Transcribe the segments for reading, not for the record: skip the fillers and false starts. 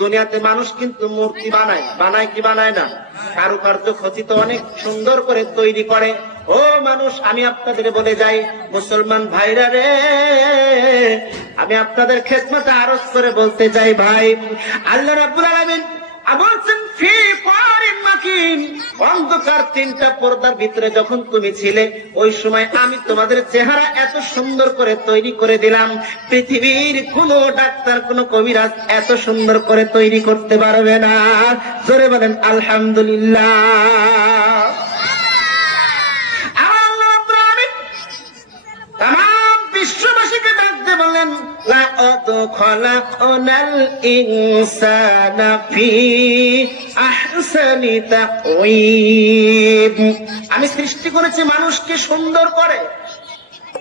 দুনিয়াতে মানুষ কিন্তু মূর্তি বানায় কি বানায় না? কারুকার্য খচিত অনেক সুন্দর করে তৈরি করে। ও মানুষ, আমি আপনাদের বলে যাই, মুসলমান ভাইরা রে, আমি আপনাদের খেদমতে আরজ করে বলতে চাই, ভাই, আল্লাহ রাব্বুল আলামিন বলছেন ফি পারিন মাকিন, অন্ধকার 3টা পর্দার ভিতরে যখন তুমি ছিলে, ওই সময় আমি তোমাদের চেহারা এত সুন্দর করে তৈরি করে দিলাম, পৃথিবীর কোনো ডাক্তার, কোনো কবিরাজ এত সুন্দর করে তৈরি করতে পারবে না। জোরে বলেন আলহামদুলিল্লাহ। তামাম বিশ্ববাসীকে ডাকতে বলেন, লাকাদ খালাকনাল ইনসানা ফি আহসানি তাকওয়িম, আমি সৃষ্টি করেছি মানুষকে সুন্দর করে,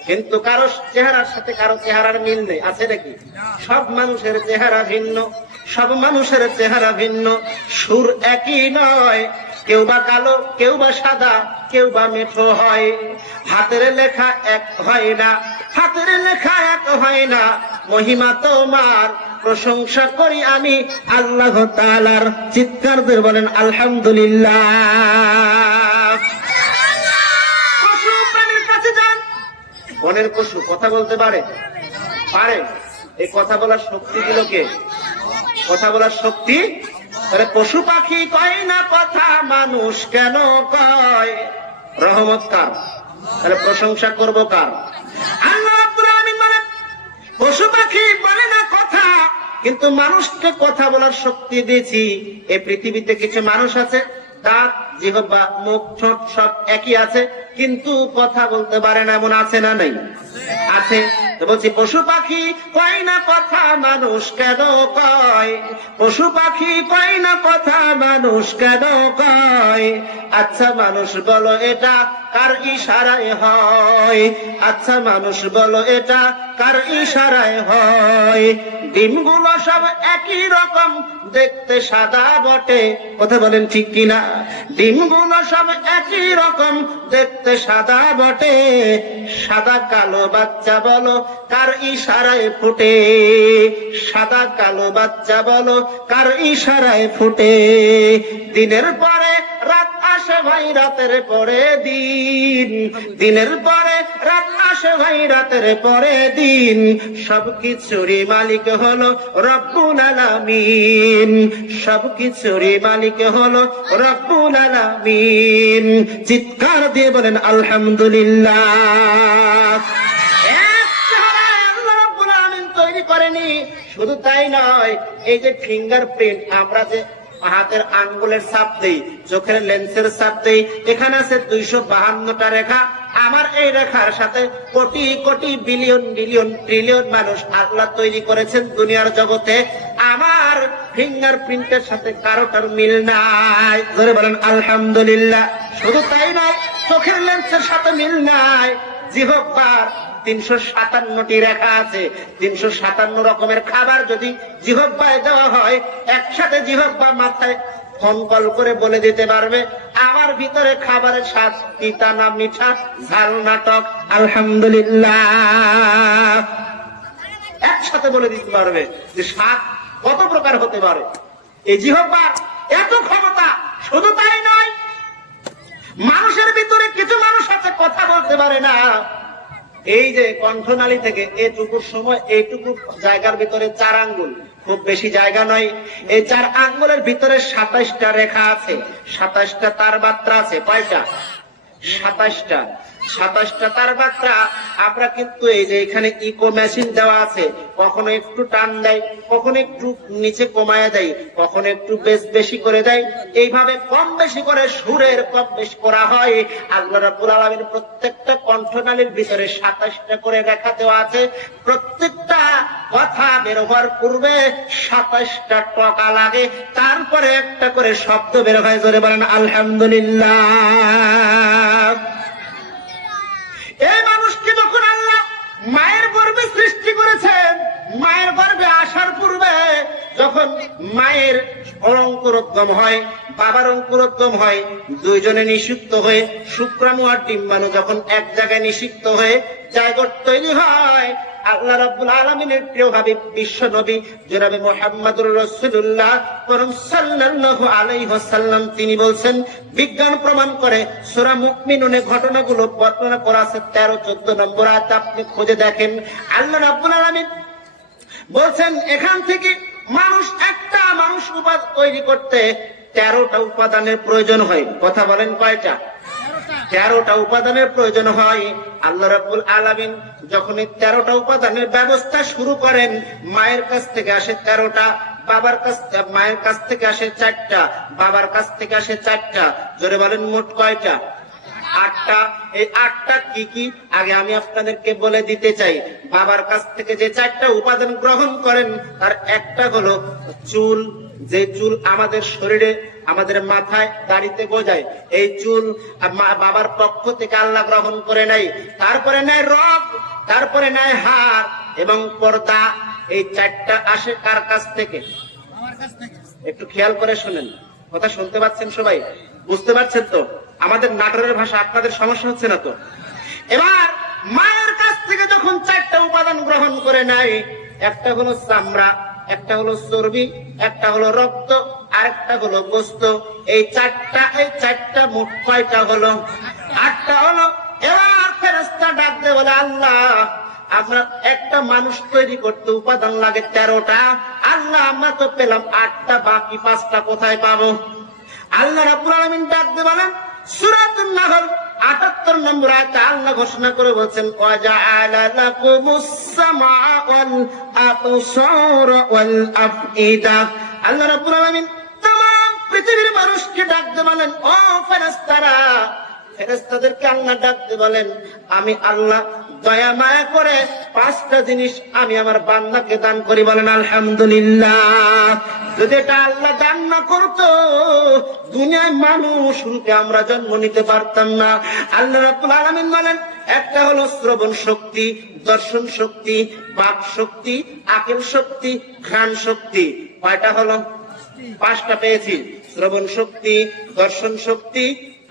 কিন্তু কারো চেহারার সাথে কারো চেহারার মিল নেই, আছে নাকি? সব মানুষের চেহারা ভিন্ন, সব মানুষের চেহারা ভিন্ন, সুর একই নয়, কেউ বা কালো, কেউ বা সাদা, কেউ বা মেঠো হয়, হাতের লেখা এক হয় না, হাতের লেখা এক হয় না। মহিমা তোমার, প্রশংসা করি আমি আল্লাহ তাআলার। চিৎকার দিয়ে বলেন আলহামদুলিল্লাহ। পশু প্রাণীর কাছে যান, বনের পশু কথা বলতে পারে? এই কথা বলার শক্তি দিল কে? কথা বলার শক্তি। তাহলে পশু পাখি কয় না কথা, মানুষ কেন কয়? রহমত কার? তাহলে প্রশংসা করব কার? আল্লাহ রাব্বুল আলামিন বলেন, পশু পাখি বলে না কথা, কিন্তু মানুষকে কথা বলার শক্তি দিয়েছি। এই পৃথিবীতে কিছু মানুষ আছে, দাঁত, জিহ্বা, মুখ, ঠোঁট সব একই আছে, কিন্তু কথা বলতে পারে না, এমন আছে না নাই? আছে। তো বলছি, পশু পাখি কয় না কথা, মানুষ কেন কয়? পশু পাখি কয় না কথা, মানুষ কেন কয়? আচ্ছা মানুষ বলো, এটা কার ইশারায় হয়? আচ্ছা মানুষ বলো, এটা কার ইশারায় হয়? ডিমগুলো সব একই রকম, দেখতে সাদা বটে, কথা বলেন ঠিক কিনা? ডিমগুলো সব একই রকম, দেখতে সাদা বটে, সাদা কালো বাচ্চা বলো কার ইশারায় ফুটে? সাদা কালো বাচ্চা বলো কার ইশারায় ফুটে? দিনের পরে রাত আসে ভাই, রাতের পরে দিন, দিনের পরে রাত আসে ভাই, রাতের পরে দিন, সবকিছুরই মালিক হলো রব্বুল আলামিন, সবকিছুরই মালিক হলো রব্বুল আলামিন। চিৎকার দিয়ে বলেন আলহামদুলিল্লাহ। তৈরি করেনি, শুধু তাই নয়, এই যে ফিঙ্গারপ্রিন্ট, আমরা যে হাতের আঙ্গুলের ছাপ দেই, চোখের লেন্সের ছাপ দেই, এখানে আছে 252টা রেখা। আমার এই রেখার সাথে crore crore billion billion trillion মানুষ আল্লাহ তৈরি করেছেন দুনিয়ার জগতে। আমার ফিঙ্গারপ্রিন্টের সাথে কারোটার মিল নাই। ধরে বলেন আলহামদুলিল্লাহ। শুধু তাই নয়, চোখের লেন্সের সাথে মিল নাই। জিহ্বার 357টি রেখা আছে। 357 রকমের খাবার যদি জিহ্বায় দেওয়া হয়, একসাথে জিহ্বা মাথায় ফোনকল করে বলে দিতে পারবে আমার ভিতরে খাবারের স্বাদ তিতা না মিঠা, ঝাল না টক। আলহামদুলিল্লাহ। একসাথে বলে দিতে পারবে যে স্বাদ কত প্রকার হতে পারে। এই জিহ্বার এত ক্ষমতা। শুধু তাই নয়, মানুষের ভিতরে কিছু মানুষ আছে কথা বলতে পারে না। এই যে কণ্ঠনালী থেকে এটুকুর সময়, এইটুকু জায়গার ভিতরে 4 আঙ্গুল, খুব বেশি জায়গা নয়। এই 4 আঙ্গুলের ভিতরে 27টা রেখা আছে, 27টা তার মাত্রা আছে। কয়টা? 27টা। 27টা তার মাত্রা। আমরা কিন্তু এই যে এখানে ইকো মেশিন দেওয়া আছে, কখনো একটু টান দেয়, কখনো একটু নিচে কমায় দেয়, কখনো একটু বেশি করে দেয়। এইভাবে কম বেশি করে সুরের কম বেশি করা হয়। আল্লাহ রাব্বুল আলামিন প্রত্যেকটা কণ্ঠনালীর ভিতরে 27টা করে রেখা দেওয়া আছে। প্রত্যেকটা কথা বের হওয়ার পূর্বে 27টা টকা লাগে, তারপরে একটা করে শব্দ বের হয়। জোরে বলেন আলহামদুলিল্লাহ। এই মানুষকে যখন আল্লাহ মায়ের গর্ভে সৃষ্টি করেছেন, মায়ের গর্ভে আসার পূর্বে যখন মায়ের অঙ্কুরোদ্গম হয়, বাবার অঙ্কুরোদ্গম হয়, দুইজনে নিষিক্ত হয়ে শুক্রাণু আর ডিম্বাণু যখন এক জায়গায় নিষিক্ত হয়ে জায়গোট তৈরি হয়, আল্লাহ রাব্বুল আলামিনের প্রিয় হাবিব বিশ্ব নবী জনাবে মুহাম্মদুর রাসূলুল্লাহ সাল্লাল্লাহু আলাইহি ওয়াসাল্লাম তিনি বলছেন, বিজ্ঞান প্রমাণ করে সূরা মুমিনুনে ঘটনাগুলো বর্ণনা করা আছে 13-14 নম্বর আয়াত আপনি খুঁজে দেখেন। আল্লাহ রাব্বুল আলামিন বলছেন এখান থেকে একটা মানুষ উপাদান তৈরি করতে 13টা উপাদানের প্রয়োজন হয়। কথা বলেন কয়টা? 13টা উপাদানের প্রয়োজন হয়। আল্লাহ রাব্বুল আলামিন যখন এই 13টা উপাদানের ব্যবস্থা শুরু করেন, মায়ের কাছ থেকে আসে 13টা, মায়ের কাছ থেকে আসে 4টা, বাবার কাছ থেকে আসে 4টা। জোরে বলেন মোট কয়টা? 8টা। এই 8টা কি কি আগে আমি আপনাদেরকে বলে দিতে চাই। বাবার কাছ থেকে যে 4টা উপাদান গ্রহণ করেন তার একটা হলো চুল, যে চুল আমাদের শরীরে, আমাদের মাথায় দাড়িতে গজায়, এই চুল বাবার পক্ষ থেকে আল্লাহ গ্রহণ করে নাই। তারপরে নেয় রগ, তারপরে নেয় হাড় এবং পর্দা। এই 4টা আসে কার কাছ থেকে? একটু খেয়াল করে শুনেন, কথা শুনতে পাচ্ছেন সবাই? বুঝতে পারছেন তো? আমাদের নাটোরের ভাষা আপনাদের সমস্যা হচ্ছে না তো? এবার মায়ের কাছ থেকে যখন 4টা উপাদান গ্রহণ করে নেয়, একটা হলো চামড়া, একটা হলো চর্বি, একটা হলো রক্ত, আরেকটা হলো গোশত। এই 4টা মোট কয়টা হলো? 8টা হলো। এবার ফেরেশতা ডাক দিয়ে বলে, আল্লাহ আমরা একটা মানুষ তৈরি করতে উপাদান লাগে 13টা, আল্লাহ আমরা তো পেলাম 8টা, বাকি 5টা কোথায় পাবো? আল্লাহ রাব্বুল আলামিন ডাক দিয়ে বলেন সূরাতুন নাহল 78 নম্বর আয়াতে আল্লাহ ঘোষণা করে বলছেন, ওয়াজআলা লাকুমুস সামআ ওয়াল আবসারা ওয়াল আফইদা। আল্লাহ রাব্বুল আলামিন तमाम পৃথিবীর মানুষকে ডাক দিয়ে বলেন, ও ফেরেশতারা, ফেরেশতাদেরকে আল্লাহ ডাক দিয়ে বলেন, আমি আল্লাহ দয়া মায়া করে 5টা জিনিস আমি আমার বান্দাকে দান করি। বলেন আলহামদুলিল্লাহ। যদি এটা আল্লাহ দান না করতো, দুনিয়ায় মানুষ রূপে আমরা জন্ম নিতে পারতাম না। আল্লাহ রাব্বুল আলামিন বলেন, একটা হলো শ্রবণ শক্তি, দর্শন শক্তি, বাক শক্তি, আকল শক্তি, ঘ্রাণ শক্তি। কয়টা হলো? 5টা পেয়েছি। শ্রবণ শক্তি, দর্শন শক্তি,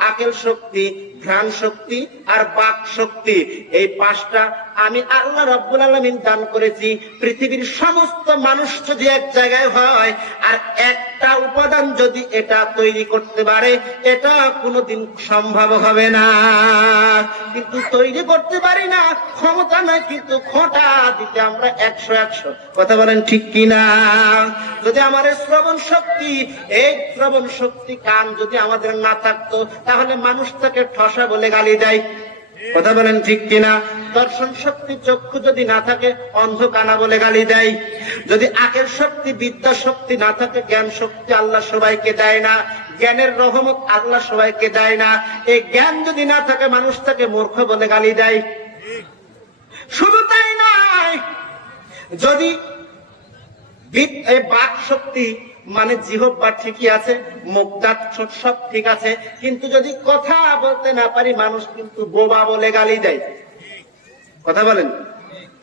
আকল শক্তি, ঘ্রাণ শক্তি আর বাক শক্তি। এই 5টা আমি আল্লাহ রাব্বুল আলামিন দান করেছি। পৃথিবীর সমস্ত মানুষ যদি এক জায়গায় হয় আর একটা উপাদান যদি এটা তৈরি করতে পারে, এটা কোনোদিন সম্ভব হবে না। কিন্তু তৈরি করতে পারি না, ক্ষমতা নাই, কিন্তু খোঁটা দিতে আমরা 100। কথা বলেন ঠিক কিনা? যদি আমার শ্রবণ শক্তি, এই শ্রবণ শক্তি কান যদি আমাদের না থাকতো, তাহলে মানুষ তাকে ঠসা বলে গালি দেয়। কথা বলেন ঠিক কিনা? দর্শন শক্তি, চক্ষু যদি না থাকে, অন্ধ কানা বলে গালি দেয়। যদি আকের শক্তি, বিদ্যা শক্তি না থাকে, জ্ঞান শক্তি আল্লাহ সবাইকে দেয় না। জ্ঞানের রহমত আল্লাহ সবাইকে দেয় না। এই জ্ঞান যদি না থাকে, মানুষ তাকে মূর্খ বলে গালি দেয়। শুধু তাই নয়, যদি বাক শক্তি মানে জিহ্বা ঠিকই আছে, মুখ দাঁত সব ঠিক আছে, কিন্তু যদি কথা বলতে না পারি, মানুষ কিন্তু বোবা বলে গালি দেয়। কথা বলেন?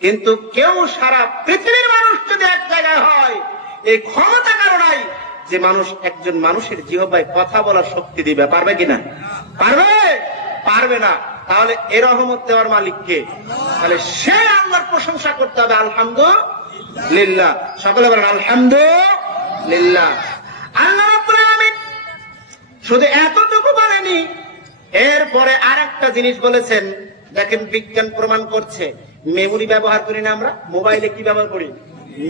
কিন্তু কেউ সারা পৃথিবীর মানুষ যদি এক জায়গায় হয়, এই ক্ষমতা কারণাই যে মানুষ একজন মানুষের জিহ্বায় কথা বলার শক্তি দিবে। পারবে কিনা? পারবে? পারবে না। তাহলে এ রহমত দেওয়ার মালিক কে? তাহলে সে আল্লাহর প্রশংসা করতে হবে। আলহামদুলিল্লাহ। সকলে বলেন আলহামদুলিল্লাহ। আল্লাহ রাব্বুল আলামিন শুধু এতটুকু বলেনি, এরপরে আরেকটা জিনিস বলেছেন। দেখেন, বিজ্ঞান প্রমাণ করছে মেমোরি ব্যবহার করি না আমরা? মোবাইলে কি ব্যবহার করি?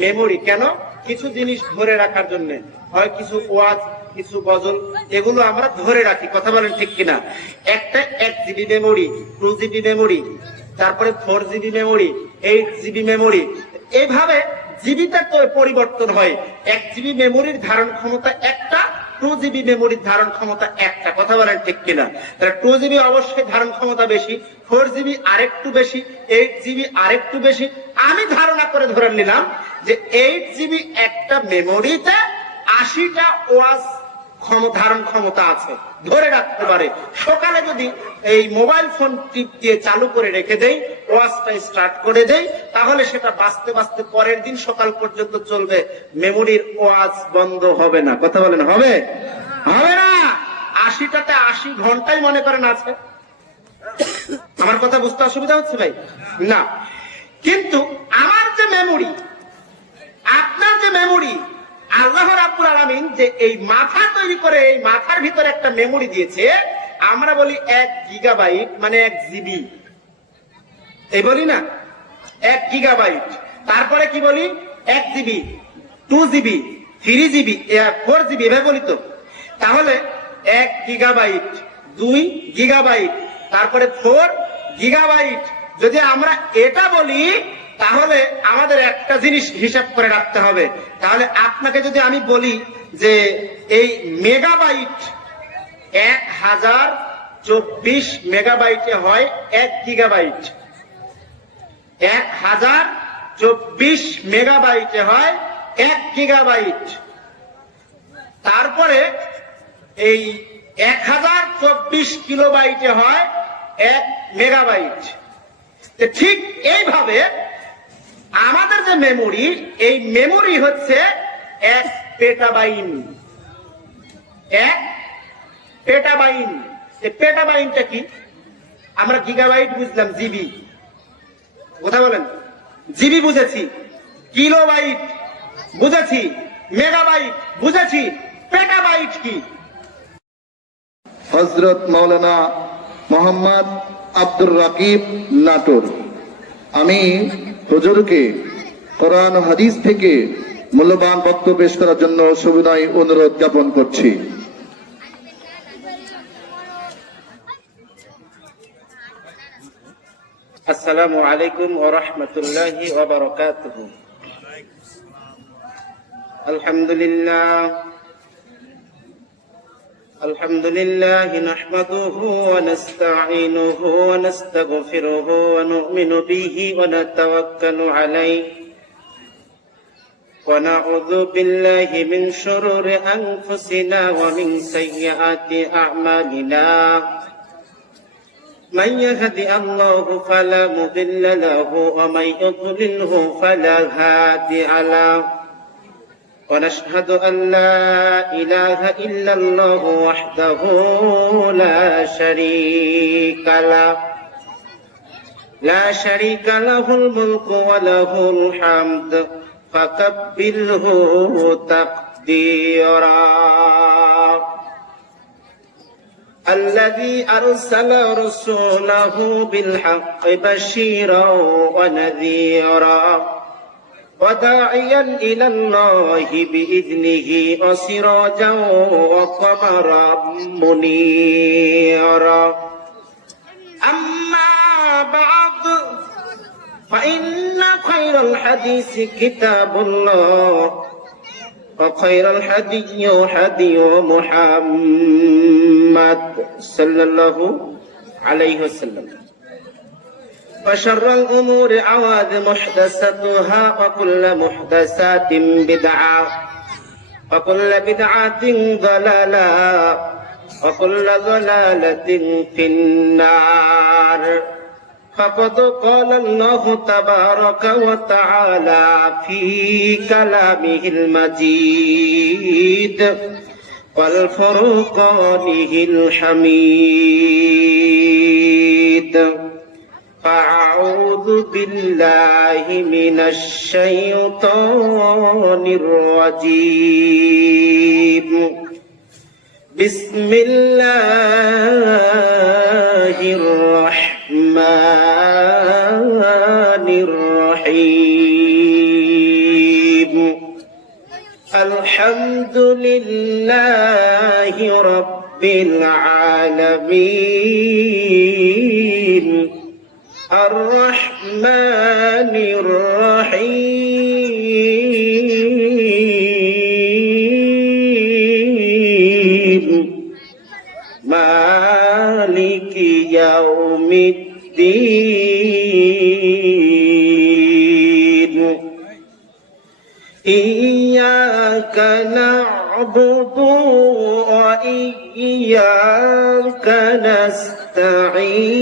মেমোরি। কেন? কিছু জিনিস ধরে রাখার জন্য, হয় কিছু ওয়াজ, কিছু গজল, এগুলো আমরা ধরে রাখি। কথা বলেন ঠিক কিনা? একটা 1 GB মেমোরি, 2 GB মেমোরি, তারপরে 4 GB মেমোরি, 8 GB মেমোরি, এইভাবে জিবিটা তো পরিবর্তন হয়। 1 GB মেমোরির ধারণ ক্ষমতা একটা, 2 GB মেমোরির ধারণ ক্ষমতা একটা। কথা বলেন ঠিক কিনা? তাহলে 2 GB অবশ্যই ধারণ ক্ষমতা বেশি, 4 GB আরেকটু বেশি, 8 GB আরেকটু বেশি। আমি ধারণা করে ধরে নিলাম যে 8 GB একটা মেমোরিতে 80টা ওয়াজ ধারণ ক্ষমতা আছে, ধরে রাখতে পারে। সকালে যদি এই মোবাইল ফোন টিপ দিয়ে চালু করে রেখে দেই, ওয়াজটা স্টার্ট করে দেই, তাহলে সেটা বাঁচতে বাঁচতে পরের দিন সকাল পর্যন্ত চলবে। মেমোরির ওয়াজ বন্ধ হবে না। কথা বলেন হবে? হবে না। 80টাতে 80 ঘন্টাই মনে করেন আছে। আমার কথা বুঝতে অসুবিধা হচ্ছে ভাই? না। কিন্তু আমার যে মেমোরি, আপনার যে মেমোরি, আল্লাহ রাব্বুল আলামিন যে এই মাথা তৈরি করে এই মাথার ভিতরে একটা মেমোরি দিয়েছে, আমরা বলি 1 গিগাবাইট মানে 1 জিবি, এই বলি না 1 গিগাবাইট। তারপরে কি বলি 1 জিবি, 2 জিবি, 3 জিবি, 4 জিবি, এভাবে বলি তো। তাহলে 1 গিগাবাইট, 2 গিগাবাইট, তারপরে 4 গিগাবাইট। যদি আমরা এটা বলি তাহলে আমাদের একটা জিনিস হিসাব করে রাখতে হবে। তাহলে আপনাকে যদি আমি বলি যে এই মেগাবাইট 1024 মেগাবাইটে হয় 1 গিগাবাইট, 1024 মেগাবাইটে হয় 1 গিগাবাইট। তারপরে এই 1024 কিলোবাইটে হয় 1 মেগাবাইট। ঠিক এইভাবে আমাদের যে মেমোরি, এই মেমোরি হচ্ছে 1 পেটাবাইট। 1 পেটাবাইট। এই পেটাবাইটটা কি? আমরা গিগাবাইট বুঝলাম, জিবি, কথা বলেন, জিবি বুঝেছি, কিলোবাইট বুঝেছি, মেগাবাইট বুঝেছি, পেটাবাইট কি? হযরত মাওলানা মোহাম্মদ আব্দুর রাকিব নাটোর। আমি হুজুরকে কোরআন ও হাদিস থেকে মূল্যবান বক্তব্য পেশ করার জন্য সবিনয় অনুরোধ জ্ঞাপন করছি। আসসালামু আলাইকুম ওয়া রাহমাতুল্লাহি ওয়া বারাকাতুহু। আলহামদুলিল্লাহ নাহমাদুহু ওয়া নাস্তাঈনুহু ওয়া নাস্তাগফিরুহু ওয়া নু'মিনু বিহি ওয়া নাতাওয়াক্কালু আলাইহি ওয়া নাউযু বিল্লাহি মিন শুরুরি আনফুসিনা ওয়া মিন সাইয়্যাতি আ'মালিনা। من يهدي الله فلا مضل له ومن يضلله فلا هادي له ونشهد أن لا إله إلا الله وحده لا شريك له الملك وله الحمد فكبره تقديرا. الذي أرسل رسوله بالحق بشيرا ونذيرا وداعيا إلى الله بإذنه وسراجا وقمرا منيرا. أما بعد فإن خير الحديث كتاب الله وخير الهدي هدي محمد صلى الله عليه وسلم وشر الأمور محدثاتها وكل محدثات بدعة وكل بدعة ضلالة وكل ضلالة في النار. فقد قال الله تبارك وتعالى في كلامه المجيد والفرقانه الحميد. فأعوذ بالله من الشيطان الرجيم. بسم الله الرحمن الرحيم. الحمد لله رب العالمين الرحمن الرحيم مالك يوم الدين. إياك نعبد وإياك نستعين.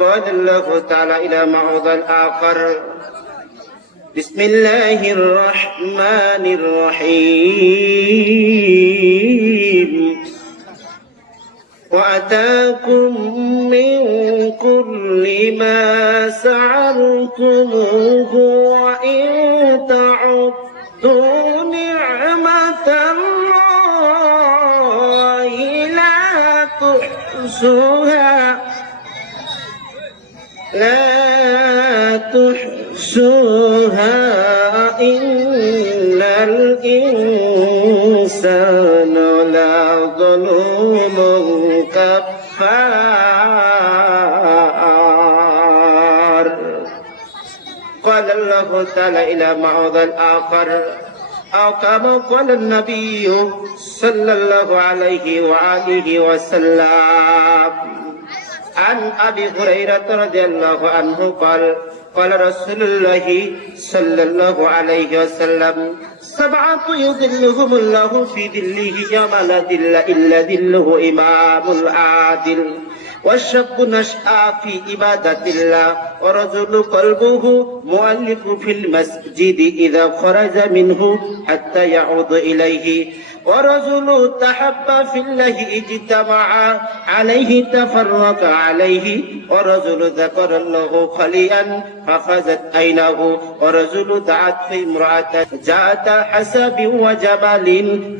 قال الله تعالى إلى موضع الآخر. بسم الله الرحمن الرحيم. وأتاكم من كل ما سألتموه وإن تعدوا نعمة الله لا تحصوها إن الإنسان لظلوم كفار. قال الله تعالى إلى معاذ الآخر أو كما قال النبي صلى الله عليه وآله وسلم عن أبي هريرة رضي الله عنه قال قال رسول الله صلى الله عليه وسلم سبعة يظلهم الله في ظله يوم لا ظل إلا ظله إمام العادل والشاب نشأ في عبادة الله ورجل قلبه مؤلف في المسجد إذا خرج منه حتى يعود إليه ورجل تحب في الله اجتمع عليه تفرق عليه ورجل ذكر الله خليا فخزت عينه ورجل دعت في امرأة ذات حسب وجمال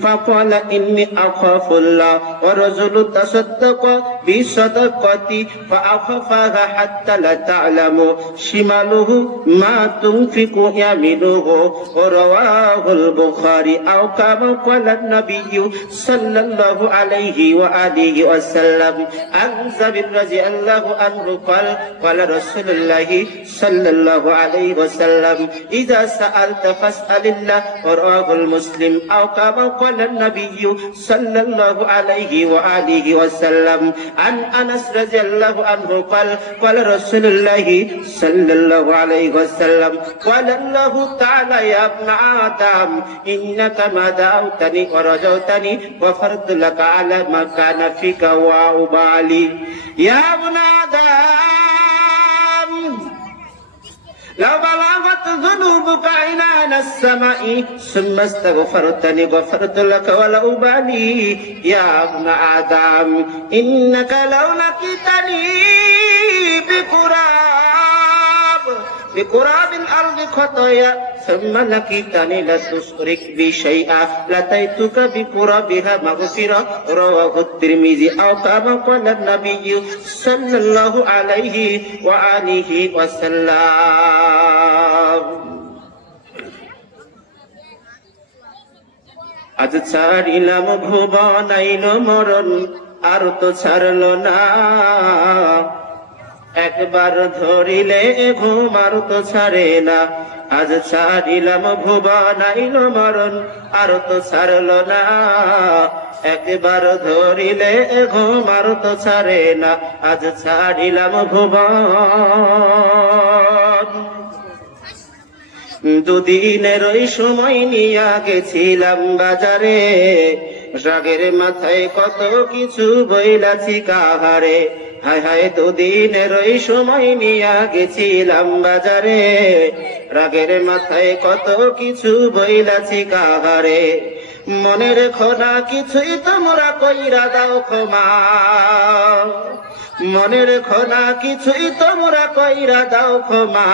فقال إني أخاف الله ورجل تصدق بصدقة فأخفاها حتى لا تعلم شماله ما تنفق يمينه ورواه البخاري أو كما قال النبي صلى الله عليه وآله وسلم عن جابر رضي الله عنه قال قال رسول الله صلى الله عليه وسلم إذا سألت فاسأل الله ورواه المسلم أو كما قال النبي صلى الله عليه وآله وسلم عن أنس رضي الله عنه قال قال رسول الله صلى الله عليه وسلم قال الله تعالى يا ابن آدم إنك ما دعوتني ورجوتني غفرت لك على ما كان فيك وأبالي يا ابن آدم لو بلغت ذنوبك عنان السماء ثم استغفرتني غفرت لك ولا أبالي يا ابن آدم إنك لو لقيتني بقراب الأرض خطايا ثم لقيتني لا تشرك بي شيئا لأتيتك بقرابها مغفرة رواه الترمذي أو كما قال النبي صلى الله عليه وآله وسلم আজ ছাড়িলাম ভুবন আইল মরণ আর তো ছাড়ল না একবার ধরিলে ঘুম আর তো ছাড়ে না আজ ছাড়িলাম ভুবন আইল মরণ আর তো ছাড়ল না একবার ধরিলে ঘুম আর তো ছাড়ে না আজ ছাড়িলাম ভুবন দুদিনের ওই সময় নিয়া গেছিলাম বাজারে রাগের মাথায় কত কিছু বইলাছি কাহারে হায় হায় দুদিনের ওই সময় নিয়া গেছিলাম বাজারে রাগের মাথায় কত কিছু বইলাছি কাহারে মনে রেখো না কিছুই তোমরা কইরা দাও ক্ষমা মনে রেখো না কিছুই তোমরা কইরা দাও ক্ষমা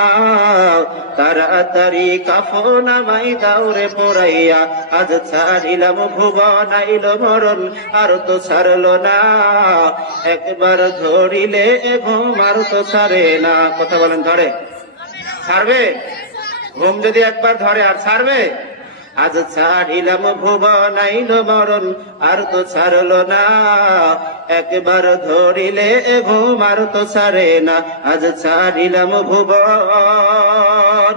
তাড়াতাড়ি কাফন আমায় দাও রে পড়াইয়া আজ ছাড়িলাম ভুবন আইল মরণ আর তো ছাড়লো না একবার ধরিলে ঘুম আর তো ছাড়ে না কথা বলেন ধরে ছাড়বে ঘুম যদি একবার ধরে আর ছাড়বে আজ ছাড়িলাম ভুবন আইল মরণ আর তো ছাড়লো না একবার ধরিলে ঘুম আর তো ছাড়ে না আজ ছাড়িলাম ভুবন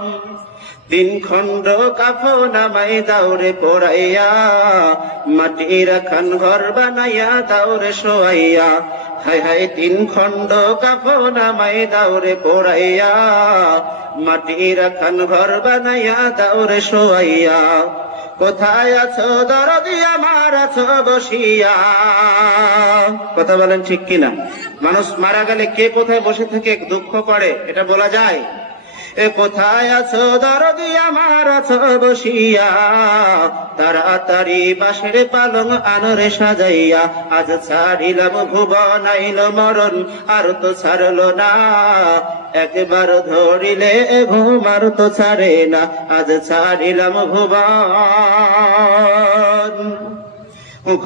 তিন খণ্ড কাফন আমায় দাউরে পড়াইয়া মাটির খান ঘর বানাইয়া দাউরে শোয়াইয়া হায় হায় তিন খণ্ড কাফন আমায় দাউরে পড়াইয়া মাটির খান ঘর বানাইয়া দাউরে শোয়াইয়া কোথায় আছো দরদি আমার আছো বসিয়া কথা বলেন ঠিক কিনা মানুষ মারা গেলে কে কোথায় বসে থেকে দুঃখ করে এটা বলা যায় এ কোথায় আছো দরদি আমার আছো বসিয়া, তাড়াতাড়ি বাঁশের পালং আনরে সাজাইয়া, আজ ছাড়িলাম ভুবন আইল মরণ আর তো ছাড়লো না, একবার ধরিলে ঘুম আর তো ছাড়ে না, আজ ছাড়িলাম ভুবন।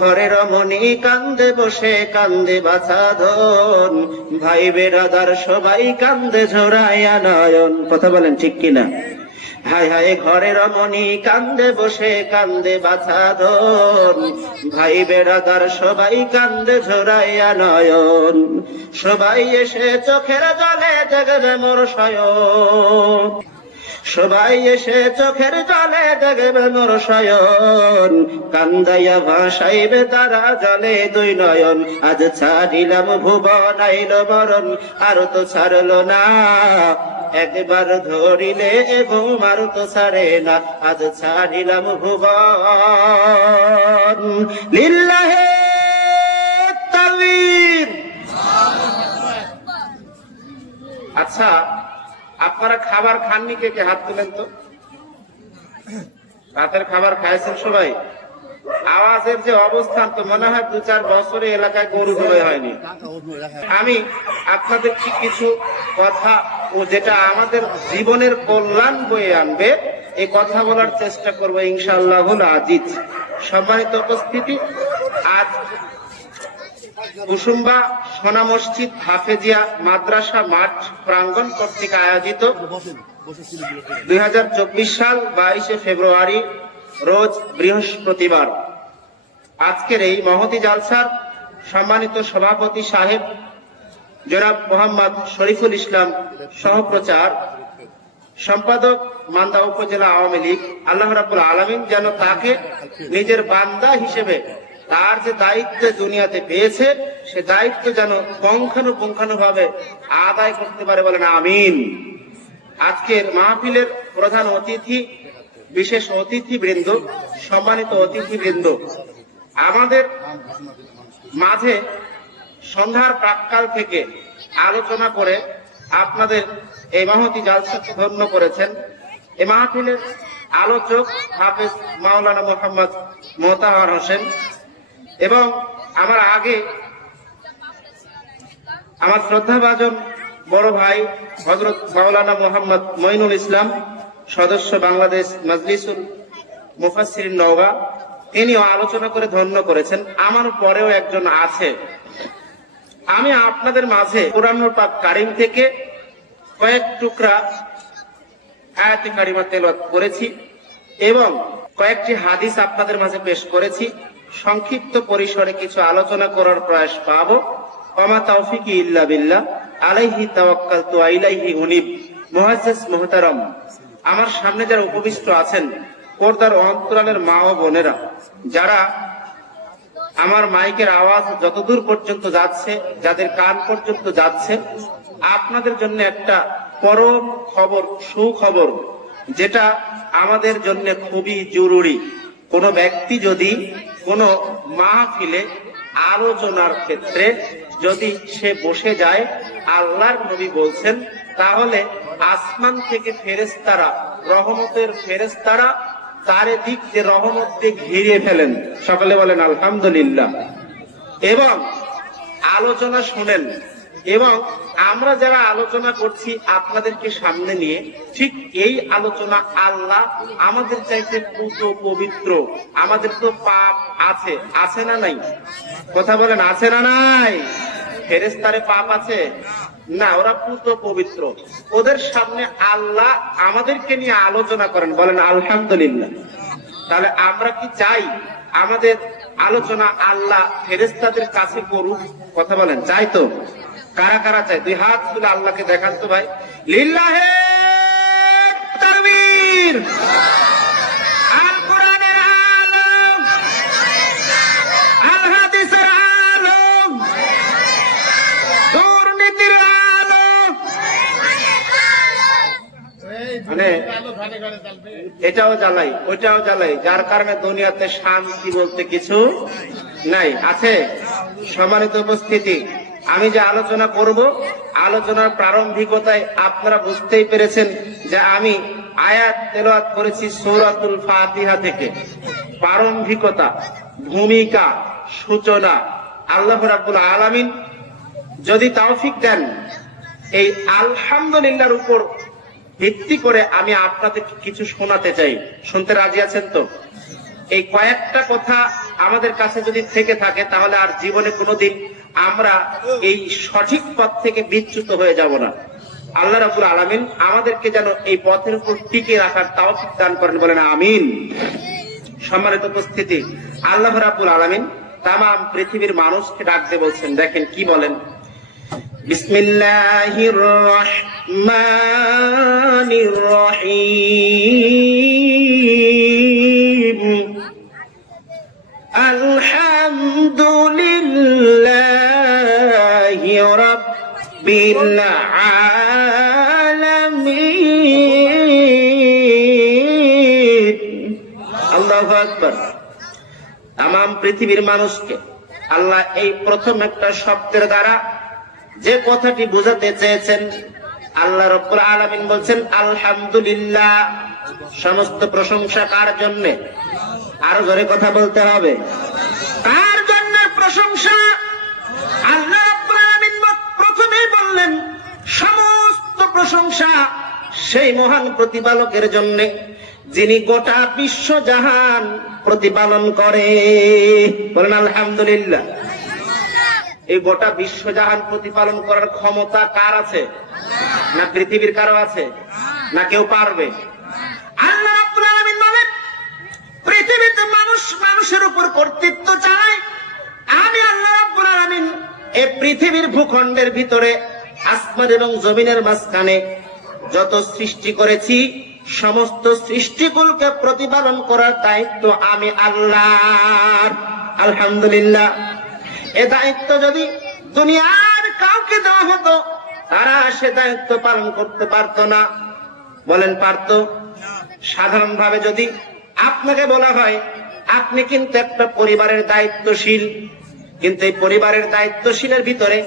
ঘরে রমণী কান্দে বসে কান্দে বাছা ধন, ভাই বেরাদার সবাই কান্দে ঝরাইয়া নয়ন। কথা বলেন ঠিক কিনা? হায় হায় ঘরে রমণী কান্দে বসে কান্দে বাছা ধন, ভাই বেরাদার সবাই কান্দে ঝরাইয়া নয়ন। সবাই এসে চোখের জলে দেখবে মোর শয়ন, সবাই এসে চোখের জলে দেখবে মোর শয়ন, কান্দাইয়া ভাসাইবে তারা জলে দুই নয়ন। আজ ছাড়িলাম ভুবন আইল মরণ আর তো ছাড়লো না, একবার ধরিলে ঘুম আর তো ছাড়ে না, আজ ছাড়িলাম ভুবন। লিল্লাহে তাকবীর। আচ্ছা, আপনারা খাবার খাননি? কে কে হাত তুলেন তো। রাতের খাবার খাইছেন সবাই? আওয়াজের যে অবস্থান, তো মনে হয় 2-4 বছরে এলাকায় গরু জবাই হয়নি। আমি আপনাদের কিছু কথা ও যেটা আমাদের জীবনের কল্যাণ বয়ে আনবে এই কথা বলার চেষ্টা করবো ইনশাআল্লাহুল আজিজ। সম্মানিত উপস্থিতি, আজ কুসুম্বা সোনা মসজিদ হাফেজিয়া মাদ্রাসা মাঠ প্রাঙ্গণ কর্তৃক আয়োজিত 2024 সাল 22শে ফেব্রুয়ারি রোজ বৃহস্পতিবার আজকের এই মহতি জালসার সম্মানিত সভাপতি সাহেব জনাব মোহাম্মদ শরীফুল ইসলাম সহপ্রচার সম্পাদক মান্দা উপজেলা আওয়ামী লীগ, আল্লাহ রাব্বুল আলামিন যেন তাকে নিজের বান্দা হিসেবে তার যে দায়িত্ব দুনিয়াতে পেয়েছে সে দায়িত্ব যেন পুঙ্খানুপুঙ্খানুভাবে আদায় করতে পারে, বলেন আমিন। আজকের মাহফিলের প্রধান অতিথি, বিশেষ অতিথিবৃন্দ, সম্মানিত অতিথিবৃন্দ, আমাদের মাঝে সন্ধ্যার প্রাক্কাল থেকে আলোচনা করে আপনাদের এই মহতি জালসাকে ধন্য করেছেন। এই মাহফিলের আলোচক হাফেজ মাওলানা মোহাম্মদ মোতাহার হোসেন এবং আমার আগে আমার শ্রদ্ধাভাজন বড় ভাই হযরত মাওলানা মোহাম্মদ মঈনুল ইসলাম, সদস্য বাংলাদেশ মাজলিসুল মুফাসসিরিন নওগাঁ, তিনিও আলোচনা করে ধন্য করেছেন। আমার পরেও একজন আছে। আমি আপনাদের মাঝে কুরআনুল পাক কারীম থেকে কয়েক টুকরা আয়াতে কারিমা তেলাওয়াত করেছি এবং কয়েকটি হাদিস আপনাদের মাঝে পেশ করেছি। সংক্ষিপ্ত পরিসরে কিছু আলোচনা করার প্রয়াস পাবো। ওমা তাওফিকি ইল্লা বিল্লাহ, আলাইহি তাওয়াক্কালতু ওয়া ইলাইহি উনীব। মুআজ্জাজ মুহতারাম, আমার সামনে যারা উপবিষ্ট আছেন, পর্দার অন্তরালের মা ও বোনেরা, যারা আমার মাইকের আওয়াজ যতদূর পর্যন্ত যাচ্ছে, যাদের কান পর্যন্ত যাচ্ছে, আপনাদের জন্য একটা পরম খবর, সুখবর, যেটা আমাদের জন্য খুবই জরুরি। কোন ব্যক্তি যদি কোনো মাহফিলে আলোচনার ক্ষেত্রে যদি সে বসে যায়, আল্লাহর নবী বলছেন, তাহলে আসমান থেকে ফেরেশতারা, রহমতের ফেরেশতারা চারিদিক দিয়ে রহমত দিয়ে ঘিরে ফেলেন। সকলে বলেন আলহামদুলিল্লাহ। এবং আলোচনা শুনেন, এবং আমরা যারা আলোচনা করছি আপনাদেরকে সামনে নিয়ে, ঠিক এই আলোচনা আল্লাহ আমাদের চাইতে পুত পবিত্র। আমাদের তো পাপ আছে, আছে না নাই? কথা বলেন, আছে না নাই? ফেরেশতারে পাপ আছে না? ওরা পুত পবিত্র। ওদের সামনে আল্লাহ আমাদেরকে নিয়ে আলোচনা করেন, বলেন আলহামদুলিল্লাহ। তাহলে আমরা কি চাই আমাদের আলোচনা আল্লাহ ফেরেশতাদের কাছে করুক? কথা বলেন, চাই তো? কারা কারা চাই? 2 হাত তুলে আল্লাহকে দেখান তো ভাই। লিল্লাহে তাকবীর। আল কোরআনের আলম, আল হাদিসের আলম, দুর্নীতির আলম। মানে এটাও জ্বালাই, ওইটাও জ্বালাই, যার কারণে দুনিয়াতে শান্তি বলতে কিছু নাই। আছে? সম্মানিত উপস্থিতি, আমি যে আলোচনা করব আলোচনার প্রারম্ভিকতায় আপনারা বুঝতেই পেরেছেন যে আমি আয়াত তেলাওয়াত করেছি সূরাতুল ফাতিহা থেকে। প্রারম্ভিকতা, ভূমিকা, সূচনা আল্লাহ রাব্বুল আলামিন যদি তৌফিক দেন, এই আলহামদুলিল্লাহর উপর ভিত্তি করে আমি আপনাদের কিছু শোনাতে চাই। শুনতে রাজি আছেন তো? এই কয়েকটা কথা আমাদের কাছে যদি থেকে থাকে তাহলে আর জীবনে কোনোদিন আমরা এই সঠিক পথ থেকে বিচ্যুত হয়ে যাব না। আল্লাহ রাব্বুল আলামিন আমাদেরকে যেন এই পথের উপর টিকে রাখার তৌফিক দান করেন, বলেন আমিন। সম্মানিত উপস্থিতি, আল্লাহ রাব্বুল আলামিন তামাম পৃথিবীর মানুষকে ডাকতে বলছেন। দেখেন কি বলেন, বিসমিল্লাহির রহমানির রহিম, আলহামদুলিল্লাহি রাব্বিল আলামিন। আল্লাহু আকবার। তামাম পৃথিবীর মানুষকে আল্লাহ এই প্রথম একটা শব্দের দ্বারা যে কথাটি বোঝাতে চেয়েছেন, আল্লাহ রাব্বুল আলামিন বলছেন আলহামদুলিল্লাহ। সমস্ত প্রশংসা কার জন্য? আরো জোরে কথা বলতে হবে। কার জন্য প্রশংসা? আল্লাহ রাব্বুল আলামিন প্রথমেই বললেন সমস্ত প্রশংসা সেই মহান প্রতিপালকের জন্য, যিনি গোটা বিশ্বজাহান প্রতিপালন করে। বলেন আলহামদুলিল্লাহ। এই গোটা বিশ্বজাহান প্রতিপালন করার ক্ষমতা কার আছে? না পৃথিবীর কারো আছে? না কেউ পারবে? আল্লাহ রাব্বুল আলামিন বলেন পৃথিবীতে মানুষের উপর কর্তৃত্ব চায়। আমি আল্লাহ রাব্বুল আলামিন এই পৃথিবীর ভূখণ্ডের ভিতরে আসমান এবং জমিনের মাঝখানে যত সৃষ্টি করেছি সমস্ত সৃষ্টিকুলকে প্রতিপালন করার দায়িত্ব আমি আল্লাহর। আলহামদুলিল্লাহ। এ দায়িত্ব যদি দুনিয়ার কাউকে দেওয়া হতো তারা সে দায়িত্ব পালন করতে পারতো না। বলেন পারতো? সাধারণভাবে যদি আপনাকে বলা হয় আপনি কিন্তু একটা পরিবারের দায়িত্বশীল, কিন্তু এই পরিবারের দায়িত্বশীলের ভিতরে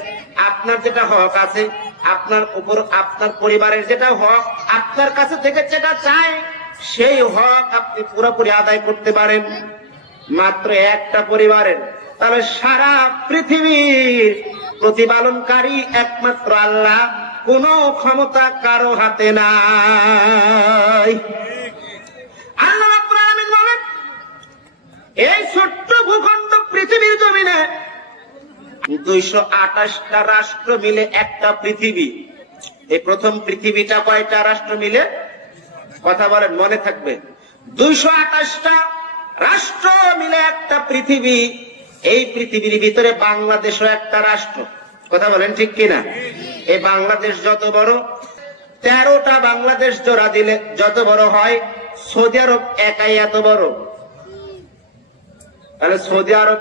আপনার যেটা হক আছে, আপনার উপর আপনার পরিবারের যেটা হক আপনার কাছে থেকে যেটা চায় সেই হক আপনি পুরোপুরি আদায় করতে পারেন মাত্র একটা পরিবারের, তাহলে সারা পৃথিবীর প্রতিপালনকারী একমাত্র আল্লাহ। কোনো ক্ষমতা কারো হাতে নাই। আল্লাহ রাব্বুল আলামিন বলেন এই ছোট্ট ভূখণ্ড পৃথিবীর জমিনে 228টা রাষ্ট্র মিলে একটা পৃথিবী। এই প্রথম পৃথিবীটা কয়টা রাষ্ট্র মিলে? কথা বলেন, মনে থাকবে। 228টা রাষ্ট্র মিলে একটা পৃথিবী। এই পৃথিবীর ভিতরে বাংলাদেশও একটা রাষ্ট্র। কথা বলেন ঠিক কিনা? এই বাংলাদেশ যত বড়, 13টা বাংলাদেশ জোড়া দিলে যত বড় হয়, সৌদি আরব একাই এত বড়। তাহলে সৌদি আরব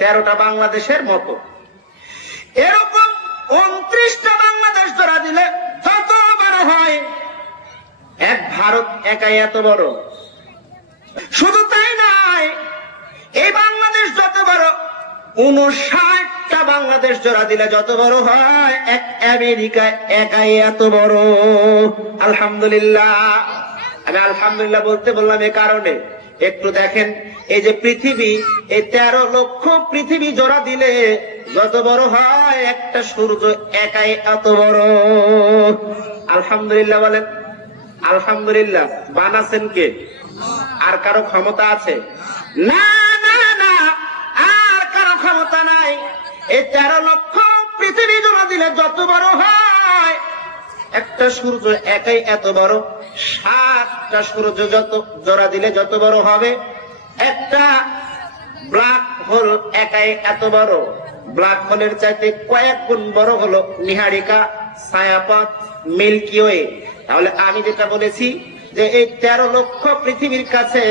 13টা বাংলাদেশের মতো। এরকম 29টা বাংলাদেশ জোড়া দিলে যত বড় হয়, এক ভারত একাই এত বড়। শুধু তাই নয়, এই বাংলাদেশ যত বড়, 59টা বাংলাদেশ জোড়া দিলে যত বড় হয়, এক আমেরিকা একাই এত বড়। আলহামদুলিল্লাহ। আমি আলহামদুলিল্লাহ বলতে বললাম এ কারণে, একটু দেখেন এই যে পৃথিবী, এই 13 লক্ষ পৃথিবী জোড়া দিলে যত বড় হয়, একটা সূর্য একাই এত বড়। আলহামদুলিল্লাহ বলেন। আলহামদুলিল্লাহ বানাছেন কে? আর কারো ক্ষমতা আছে? না না না, আর কারো ক্ষমতা নাই। এই 13 লক্ষ পৃথিবী জোড়া দিলে যত বড় হয়, একটা সূর্য একাই এত বড়। 7টা সূর্য যত জোড়া দিলে যত বড় হবে, একটা ব্ল্যাক হোল একাই এত বড়। ব্ল্যাক হোলের চাইতে কয়েক গুণ বড় হলো নিহারিকা, ছায়াপথ, মিল্কি ওয়ে। তাহলে আমি যেটা বলেছি যে এই 13 লক্ষ পৃথিবীর কাছে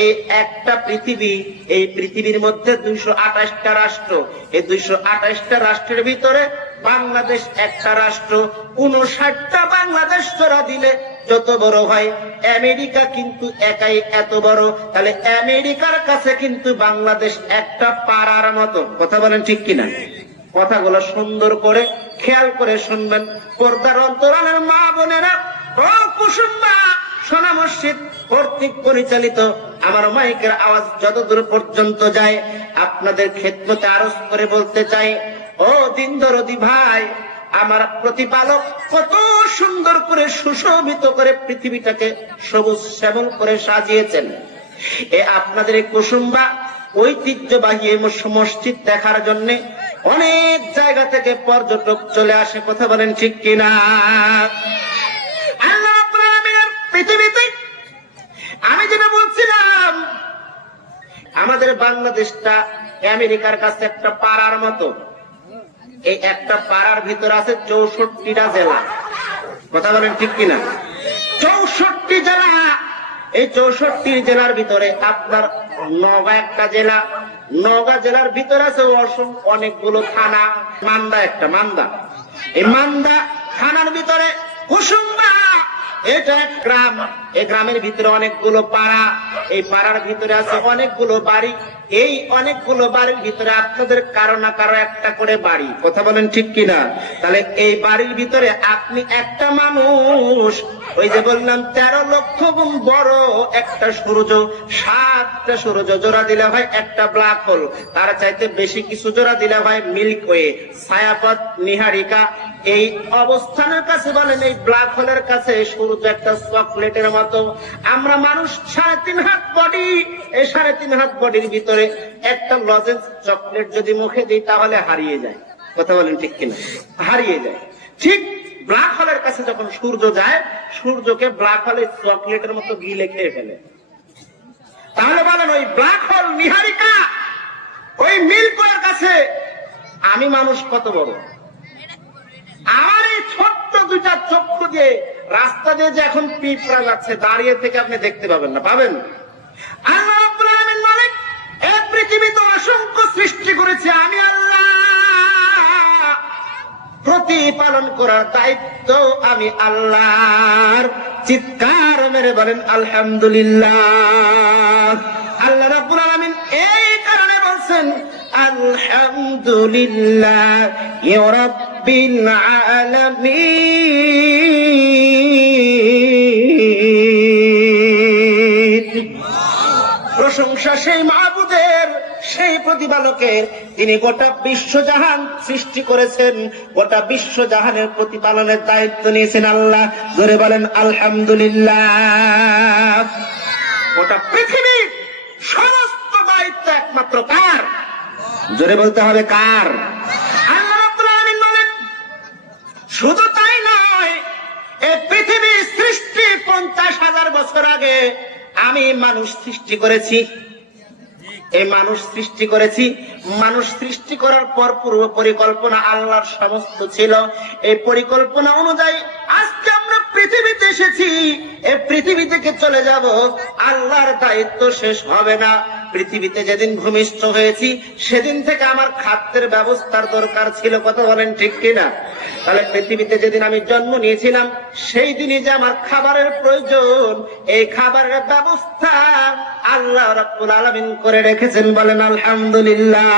এই একটা পৃথিবী, এই পৃথিবীর মধ্যে 228টা রাষ্ট্র। এই 228টা রাষ্ট্রের ভিতরে বাংলাদেশ একটা রাষ্ট্র। 59টা বাংলাদেশ জোড়া দিলে যত বড় হয়, আমেরিকা কিন্তু একাই এত বড়। তাহলে আমেরিকার কাছে কিন্তু বাংলাদেশ একটা পাড়ার মতো। কথা বলেন ঠিক কিনা? কথাগুলো সুন্দর করে খেয়াল করে শুনবেন। পর্দার অন্তরালের মা বোনেরা, ও কুসুম্বা সোনা মসজিদ কর্তৃক পরিচালিত আমার মাইকের আওয়াজ যতদূর পর্যন্ত যায়, আপনাদের খেদমতে আরজ করে বলতে চাই, ও দিন দরদি ভাই, আমার প্রতিপালক কত সুন্দর করে সুশোভিত করে পৃথিবীটাকে সবুজ শ্যামল করে সাজিয়েছেন। আপনাদের এই কুসুম্বা ঐতিহ্যবাহী মসজিদ দেখার জন্য অনেক জায়গা থেকে পর্যটক চলে আসে। কথা বলেন ঠিক কিনা? আল্লাহ রাব্বুল আলামিনের পৃথিবীতে আমি যেটা বলছিলাম, আমাদের বাংলাদেশটা আমেরিকার কাছে একটা পাড়ার মতো। এই একটা পাড়ার ভিতরে আছে 64টা জেলা। কথা বলেন ঠিক কিনা? 64 জেলা। এই 64 জেলার ভিতরে আপনার নওগাঁ একটা জেলা, নওগাঁ জেলার ভিতরে আছে অনেকগুলো থানা। মান্দা একটা, মান্দা, এই মান্দা থানার ভিতরে কুসুম্বা, এটা এক গ্রাম। এই গ্রামের ভিতরে অনেকগুলো পাড়া, এই পাড়ার ভিতরে আছে অনেকগুলো বাড়ি। এই অনেকগুলো বাড়ির ভিতরে আপনাদের কারো না কারো একটা করে বাড়ি। কথা বলেন ঠিক কিনা? তাহলে এই বাড়ির ভিতরে আপনি একটা মানুষ, ওই যে বললাম 13 লক্ষ গুণ বড় একটা সূর্য, 7টা সূর্য জোড়া দিলে হয় একটা ব্ল্যাক হোল, তার চাইতে বেশি কিছু জোড়া দিলে হয় মিল্ক ওয়ে, ছায়াপথ, নীহারিকা। এই অবস্থানের কাছে বলেন, এই ব্ল্যাক হোলের কাছে সূর্য একটা চকলেটের মতো। আমরা মানুষ 3.5 হাত বডি, এই 3.5 হাত বডির ভিতরে একটা লজেন্স চকলেট যদি মুখে দিই তাহলে হারিয়ে যায়। কথা বলেন ঠিক কিনা? হারিয়ে যায়। ঠিক ব্ল্যাক হোলের কাছে যখন সূর্য যায়, সূর্যকে ব্ল্যাক হোলের চকলেটের মতো গিলে খেয়ে ফেলে। তাহলে বলেন, ওই ব্ল্যাক হোল, নীহারিকা, ওই মিল্ক ওয়ের কাছে আমি মানুষ কত বড়? আমার এই ছোট্ট 2টা চক্ষু দিয়ে রাস্তা দিয়ে যে এখন পিঁপড়া যাচ্ছে, দাঁড়িয়ে থেকে আপনি দেখতে পাবেন না। পাবেন? আল্লাহ রাব্বুল আলামিন মালিক এই পৃথিবীতে অসংখ্য সৃষ্টি করেছে। আমি আল্লাহ, প্রতিপালন করার দায়িত্ব আমি আল্লাহর। চিৎকার মেরে বলেন আলহামদুলিল্লাহ। আল্লাহ রাব্বুল আলামিন এই কারণে বলছেন আলহামদুলিল্লাহ রাব্বিল আলামিন। প্রশংসা সেই মাবুদের, সেই প্রতিপালকের, তিনি গোটা বিশ্বজাহান সৃষ্টি করেছেন, গোটা বিশ্বজাহানের প্রতিপালনের দায়িত্ব নিয়েছেন আল্লাহ। জোরে বলেন আলহামদুলিল্লাহ। গোটা পৃথিবীর সমস্ত দায়িত্ব একমাত্র কার? জোরে বলতে হবে কার? আল্লাহ রাব্বুল আলামিন বলেন। শুধু তাই নয়, এই পৃথিবীর সৃষ্টি 50,000 বছর আগে আমি মানুষ সৃষ্টি করেছি। এই মানুষ সৃষ্টি করেছি। মানুষ সৃষ্টি করার পর পূর্ব পরিকল্পনা আল্লাহর সমস্ত ছিল। এই পরিকল্পনা অনুযায়ী আজকে আমরা পৃথিবীতে এসেছি। এই পৃথিবী থেকে চলে যাব, আল্লাহর দায়িত্ব শেষ হবে না। পৃথিবীতে যেদিন ভূমিষ্ঠ হয়েছি সেদিন থেকে আমার খাদ্যের ব্যবস্থার দরকার ছিল। কথা বলেন ঠিক কিনা? তাহলে পৃথিবীতে যেদিন আমি জন্ম নিয়েছিলাম সেই দিনই যে আমার খাবারের প্রয়োজন, এই খাবারের ব্যবস্থা আল্লাহ রাব্বুল আলামিন করে রেখেছেন। বলেন আলহামদুলিল্লাহ।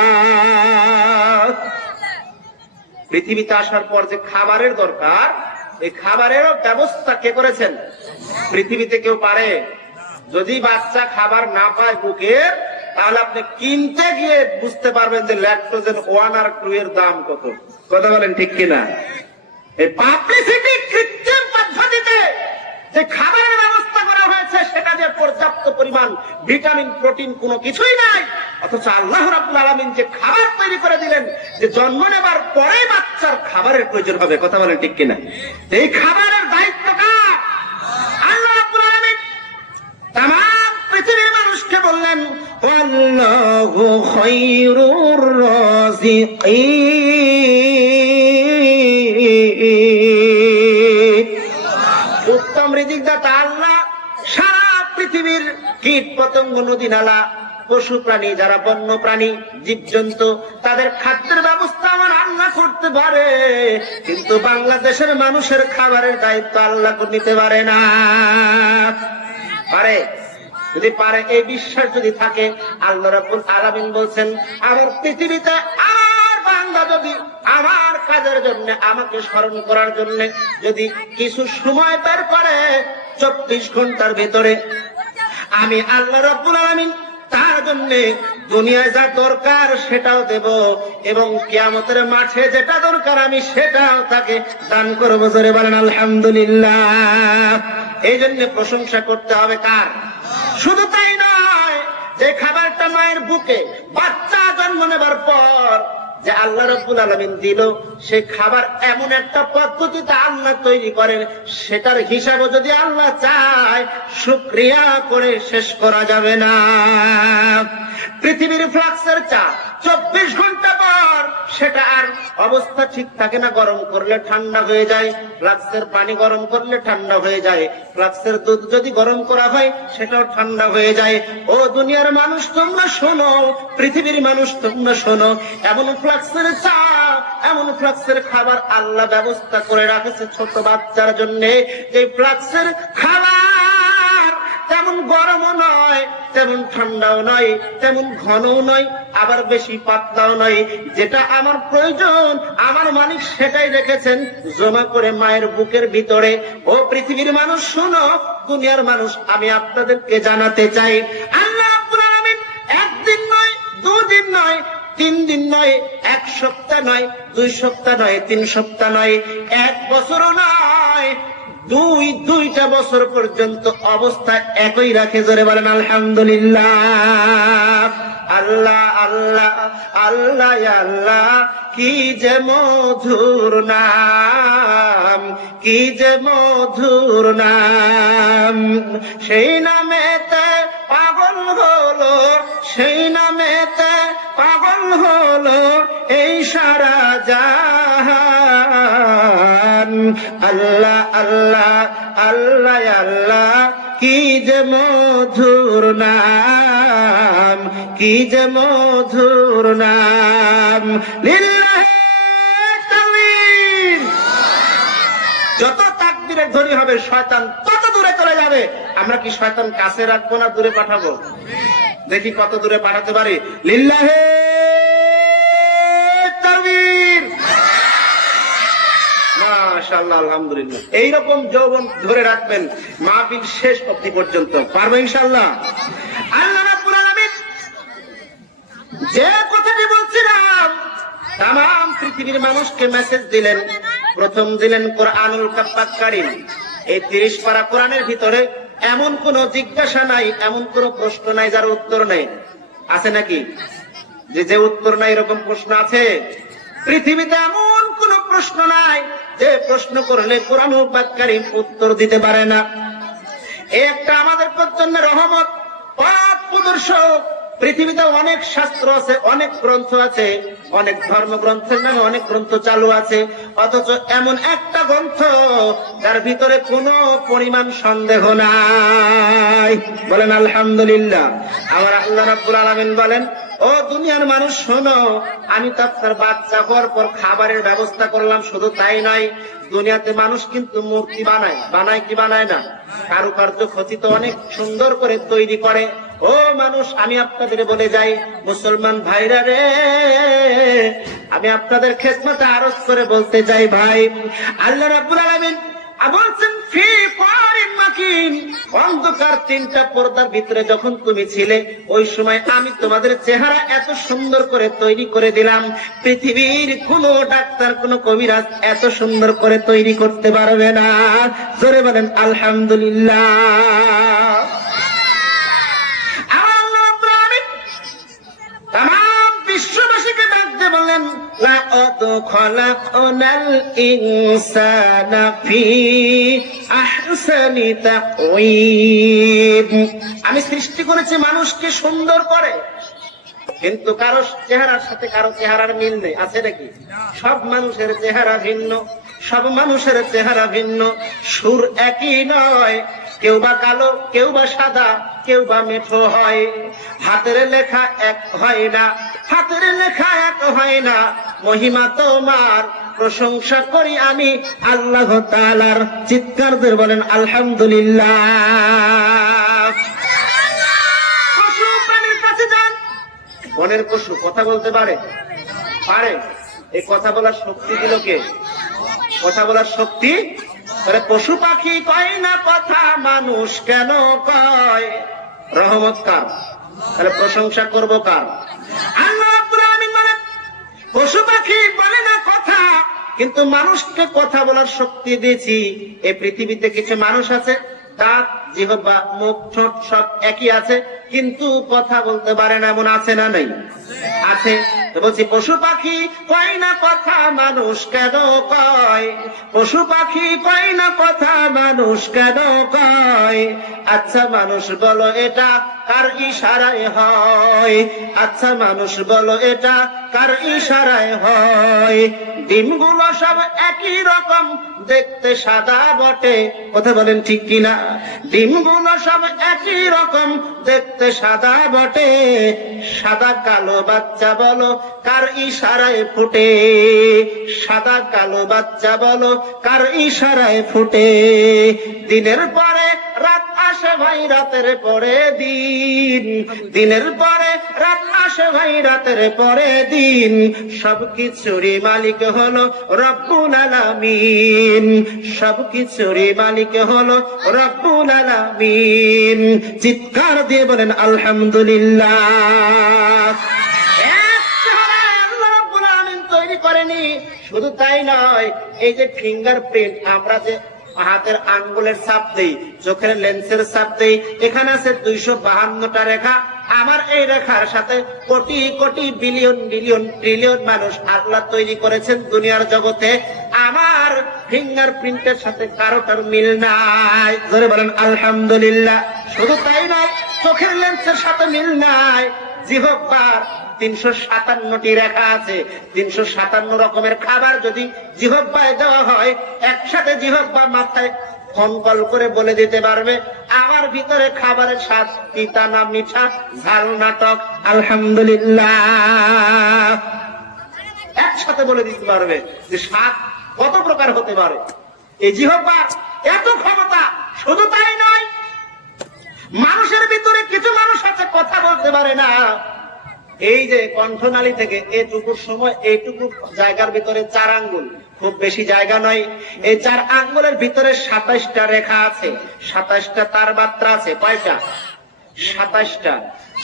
পৃথিবীতে আসার পর যে খাবারের দরকার, এই খাবারেরও ব্যবস্থা কে করেছেন? পৃথিবীতে কেউ পারে? যদি বাচ্চা খাবার না পায় বুকের, তাহলে আপনি কিনতে গিয়ে বুঝতে পারবেন যে ল্যাকটোজেন 1 আর 2 এর দাম কত। কথা বলেন ঠিক কিনা? এই পাবলিসিটি কৃত্রিম পদ্ধতিতে যে খাবারের ব্যবস্থা করা হয়েছে, সেটা যে পর্যাপ্ত পরিমাণ ভিটামিন, প্রোটিন কোনো কিছুই নাই। অথচ আল্লাহ রাব্বুল আলামিন যে খাবার তৈরি করে দিলেন, যে জন্ম নেবার পরেই বাচ্চার খাবারের প্রয়োজন হবে। কথা বলেন ঠিক কিনা? এই খাবারের দায়িত্ব কার? আল্লাহ রাব্বুল আলামিন তামাম পৃথিবীর মানুষকে বললেন আল্লাহু খায়রুর রাযিকিন। উত্তম রিজিকদাতা আল্লাহ। সারা পৃথিবীর কীট পতঙ্গ, নদী নালা, পশু প্রাণী, যারা বন্য প্রাণী, জীবজন্তু, তাদের খাদ্যের ব্যবস্থা আমার আল্লাহ করতে পারে, কিন্তু বাংলাদেশের মানুষের খাবারের দায়িত্ব আল্লাহ নিতে পারে না। পারে? যদি পারে, এই বিশ্বাস যদি থাকে, আল্লাহ রাব্বুল আলামিন বলছেন আমার পৃথিবীতে আর বান্দা যদি আমার কাজের জন্য, আমাকে স্মরণ করার জন্য যদি কিছু সময় বের করে 24 ঘন্টার ভিতরে, আমি আল্লাহ রাব্বুল আলামিন তার জন্য দুনিয়ায় যা দরকার সেটাও দেব, এবং কিয়ামতের মাঠে যেটা দরকার আমি সেটাও তাকে দান করবো। জোরে বলেন আলহামদুলিল্লাহ। এই জন্য প্রশংসা করতে হবে কার? শুধু তাই নয়, যে খাবারটা মায়ের বুকে বাচ্চা জন্ম নেবার পর যে আল্লাহ রাব্বুল আলামিন দিল, সেই খাবার এমন একটা পদ্ধতিতে আল্লাহ তৈরি করেন, সেটার হিসাবও যদি আল্লাহ চায় শুকরিয়া করে শেষ করা যাবে না। পৃথিবীর ফ্লাক্সের চা 24 ঘন্টা পর সেটা আর অবস্থা ঠিক থাকে না, গরম করলে ঠান্ডা হয়ে যায়, ফ্লাক্সের পানি গরম করলে ঠান্ডা হয়ে যায়, ফ্লাক্সের দুধ যদি গরম করা হয় সেটাও ঠান্ডা হয়ে যায়। ও দুনিয়ার মানুষ তোমরা শোনো, পৃথিবীর মানুষ তোমরা শোনো, এমন ফ্লাক্সের চা, এমন ফ্লাক্সের খাবার আল্লাহ ব্যবস্থা করে রাখেছে ছোট বাচ্চার জন্য। এই ফ্লাক্সের খাবার তেমন গরমও নয়, তেমন ঠান্ডাও নয়, তেমন ঘনও নয়, আবার বেশি পাতলাও নয়। যেটা আমার প্রয়োজন আমার মালিক সেটাই রেখেছেন জমা করে মায়ের বুকের ভিতরে। ও পৃথিবীর মানুষ শোনো, দুনিয়ার মানুষ আমি আপনাদেরকে জানাতে চাই, আল্লাহ রাব্বুল আলামিন একদিন নয়, দুদিন নয়, 3 দিন নয়, 1 সপ্তাহ নয়, 2 সপ্তাহ নয়, 3 সপ্তাহ নয়, 1 বছরও নয়, দুইটা বছর পর্যন্ত অবস্থা একই রাখে। জোরে বলেন আলহামদুলিল্লাহ। আল্লাহ আল্লাহ আল্লাহ আল্লাহ, কি যে মধুর নাম, কি যে মধুর নাম, সেই নামেতে পাগল হলো, সেই নামেতে পাগল হলো এই সারা জাহান। আল্লাহ আল্লাহ আল্লাহ আল্লাহ, কি যে মধুর নাম, কি যে মধুর নাম। লিল্লাহি তাকবীর। যত তাকবীরের ধ্বনি হবে শয়তান তত দূরে চলে যাবে। আমরা কি শয়তান কাছে রাখবো না দূরে পাঠাবো? দেখি কত দূরে পাঠাতে পারি। লিল্লাহি তাকবীর। মাশাআল্লাহ, আলহামদুলিল্লাহ। এইরকম যৌবন ধরে রাখবেন মাহফিল শেষ অবধি পর্যন্ত। পারবো ইনশাআল্লাহ। আল্লাহ রাব্বুল আলামিন যে কথাটি বলছিলাম, তাম পৃথিবীর মানুষকে মেসেজ দিলেন। প্রথম দিলেন কোরআনুল কারীম। এই 30 পারা কোরআনের ভিতরে এমন কোন জিজ্ঞাসা নাই, এমন কোন প্রশ্ন নাই যার উত্তর নেই। আছে নাকি? যে উত্তর নাই এরকম প্রশ্ন আছে? পৃথিবীতে এমন কোন প্রশ্ন নাই যে প্রশ্ন করলে কোরআনুল কারীম উত্তর দিতে পারে না। এই একটা আমাদের জন্য রহমত, পথ প্রদর্শক। পৃথিবীতে অনেক শাস্ত্র আছে, অনেক গ্রন্থ আছে, অনেক ধর্মগ্রন্থের নামে অনেক গ্রন্থ চালু আছে, অথচ এমন একটা গ্রন্থ যার ভিতরে কোনো পরিমাণ সন্দেহ নাই। বলেন আলহামদুলিল্লাহ। আমার আল্লাহ রাব্বুল আলামিন বলেন, ও দুনিয়ার মানুষ শোনো, আমি তো আপনার বাচ্চা হওয়ার পর খাবারের ব্যবস্থা করলাম। শুধু তাই নয়, দুনিয়াতে মানুষ কিন্তু মূর্তি বানায়, বানায় কি বানায় না? কারুকার্য খচিত অনেক সুন্দর করে তৈরি করে। ও মানুষ, আমি আপনাদের বলে যাই, মুসলমান ভাইরা রে, আমি আপনাদের খেদমতে আরজ করে বলতে চাই, ভাই, আল্লাহ রাব্বুল আলামিন বলছেন ফি কোরআনিন মাকিন, অন্ধকার 3টা পর্দার ভিতরে যখন তুমি ছিলে, ওই সময় আমি তোমাদের চেহারা এত সুন্দর করে তৈরি করে দিলাম, পৃথিবীর কোন ডাক্তার, কোন কবিরাজ এত সুন্দর করে তৈরি করতে পারবে না। জোরে বলেন আলহামদুলিল্লাহ। তাম বিশ্ববাসীকে ডাকতে বলেন, লাকাদ খালাকনাল ইনসানা ফি আহসানি তাকওয়িম। আমি সৃষ্টি করেছি মানুষকে সুন্দর করে, কিন্তু কারো চেহারার সাথে কারো চেহারার মিল নেই। আছে নাকি? সব মানুষের চেহারা ভিন্ন, সব মানুষের চেহারা ভিন্ন, সুর একই নয়। কেউ বা কালো, কেউ বা সাদা, কেউ বা মেঠো হয়। হাতের লেখা এক হয় না, হাতের লেখা এক হয় না। মহিমা তোমার, প্রশংসা করি আমি আল্লাহ তাআলার। চিৎকার দিয়ে বলেন আলহামদুলিল্লাহ। পশু প্রাণীর কাছে যান, বনের পশু কথা বলতে পারে? পারে? এই কথা বলার শক্তি দিল কে? কথা বলার শক্তি। তাহলে পশু পাখি কয় না কথা, মানুষ কেন কয়? রহমত কার? তাহলে প্রশংসা করবো কার? আল্লাহ রাব্বুল আলামিন বলেন পশু পাখি বলে না কথা, কিন্তু মানুষকে কথা বলার শক্তি দিয়েছি। এই পৃথিবীতে কিছু মানুষ আছে, দাঁত, জিহ্বা, মুখ, ঠোঁট সব একই আছে, কিন্তু কথা বলতে পারে না। এমন আছে না নাই? আছে। তো বলছি পশু পাখি কয় না কথা, মানুষ কেন কয়? পশু পাখি কয় না কথা, মানুষ কেন কয়? আচ্ছা মানুষ বলো এটা কার ইশারায় হয়? আচ্ছা মানুষ বলো এটা কার ইশারায় হয়? ডিমগুলো সব একই রকম দেখতে সাদা বটে, কথা বলেন ঠিক কিনা? ডিমগুলো সব একই রকম দেখতে সাদা বটে, সাদা কালো বাচ্চা বলো কার ইশারায় ফুটে? সাদা কালো বাচ্চা বলো কার ইশারায় ফুটে? দিনের পরে রাত আসে ভাই, রাতের পরে দিন। দিনের পরে রাত আসে ভাই, রাতের পরে দিন। সবকিছুরই মালিক হলো রব্বুল আলামিন। সবকিছুরই মালিক হলো রব্বুল আলামিন। চিৎকার দিয়ে বলেন আলহামদুলিল্লাহ। আল্লাহ রাব্বুল আলামিন তৈরি করেনি। শুধু তাই নয়, এই যে ফিঙ্গারপ্রিন্ট, আমরা যে হাতের আঙ্গুলের ছাপ দেই, চোখের লেন্সের ছাপ দেই, এখানে আছে 252টা রেখা। আমার এই রেখার সাথে crore crore billion billion trillion মানুষ আল্লাহ তৈরি করেছেন দুনিয়ার জগতে। আমার ফিঙ্গারপ্রিন্টের সাথে কারোটার মিল নাই। ধরে বলেন আলহামদুলিল্লাহ। শুধু তাই নয়, চোখের লেন্সের সাথে মিল নাই। জিহ্বার 357টি রেখা আছে। 357 রকমের খাবার যদি জিহ্বায় দেওয়া হয়, একসাথে জিহ্বা মাথায় ফোনকল করে বলে দিতে পারবে আমার ভিতরে খাবারের স্বাদ পিতা না মিঠা, ঝাল না টক। আলহামদুলিল্লাহ। একসাথে বলে দিতে পারবে যে স্বাদ কত প্রকার হতে পারে। এই জিহ্বার এত ক্ষমতা। শুধু তাই নয়, মানুষের ভিতরে কিছু মানুষ আছে কথা বলতে পারে না। এই যে কণ্ঠনালী থেকে এটুকুর সময় এইটুকু জায়গার ভিতরে 4 আঙ্গুল, খুব বেশি জায়গা নয়। এই 4 আঙ্গুলের ভিতরে 27টা রেখা আছে, 27টা তার মাত্রা আছে। কয়টা? 27টা।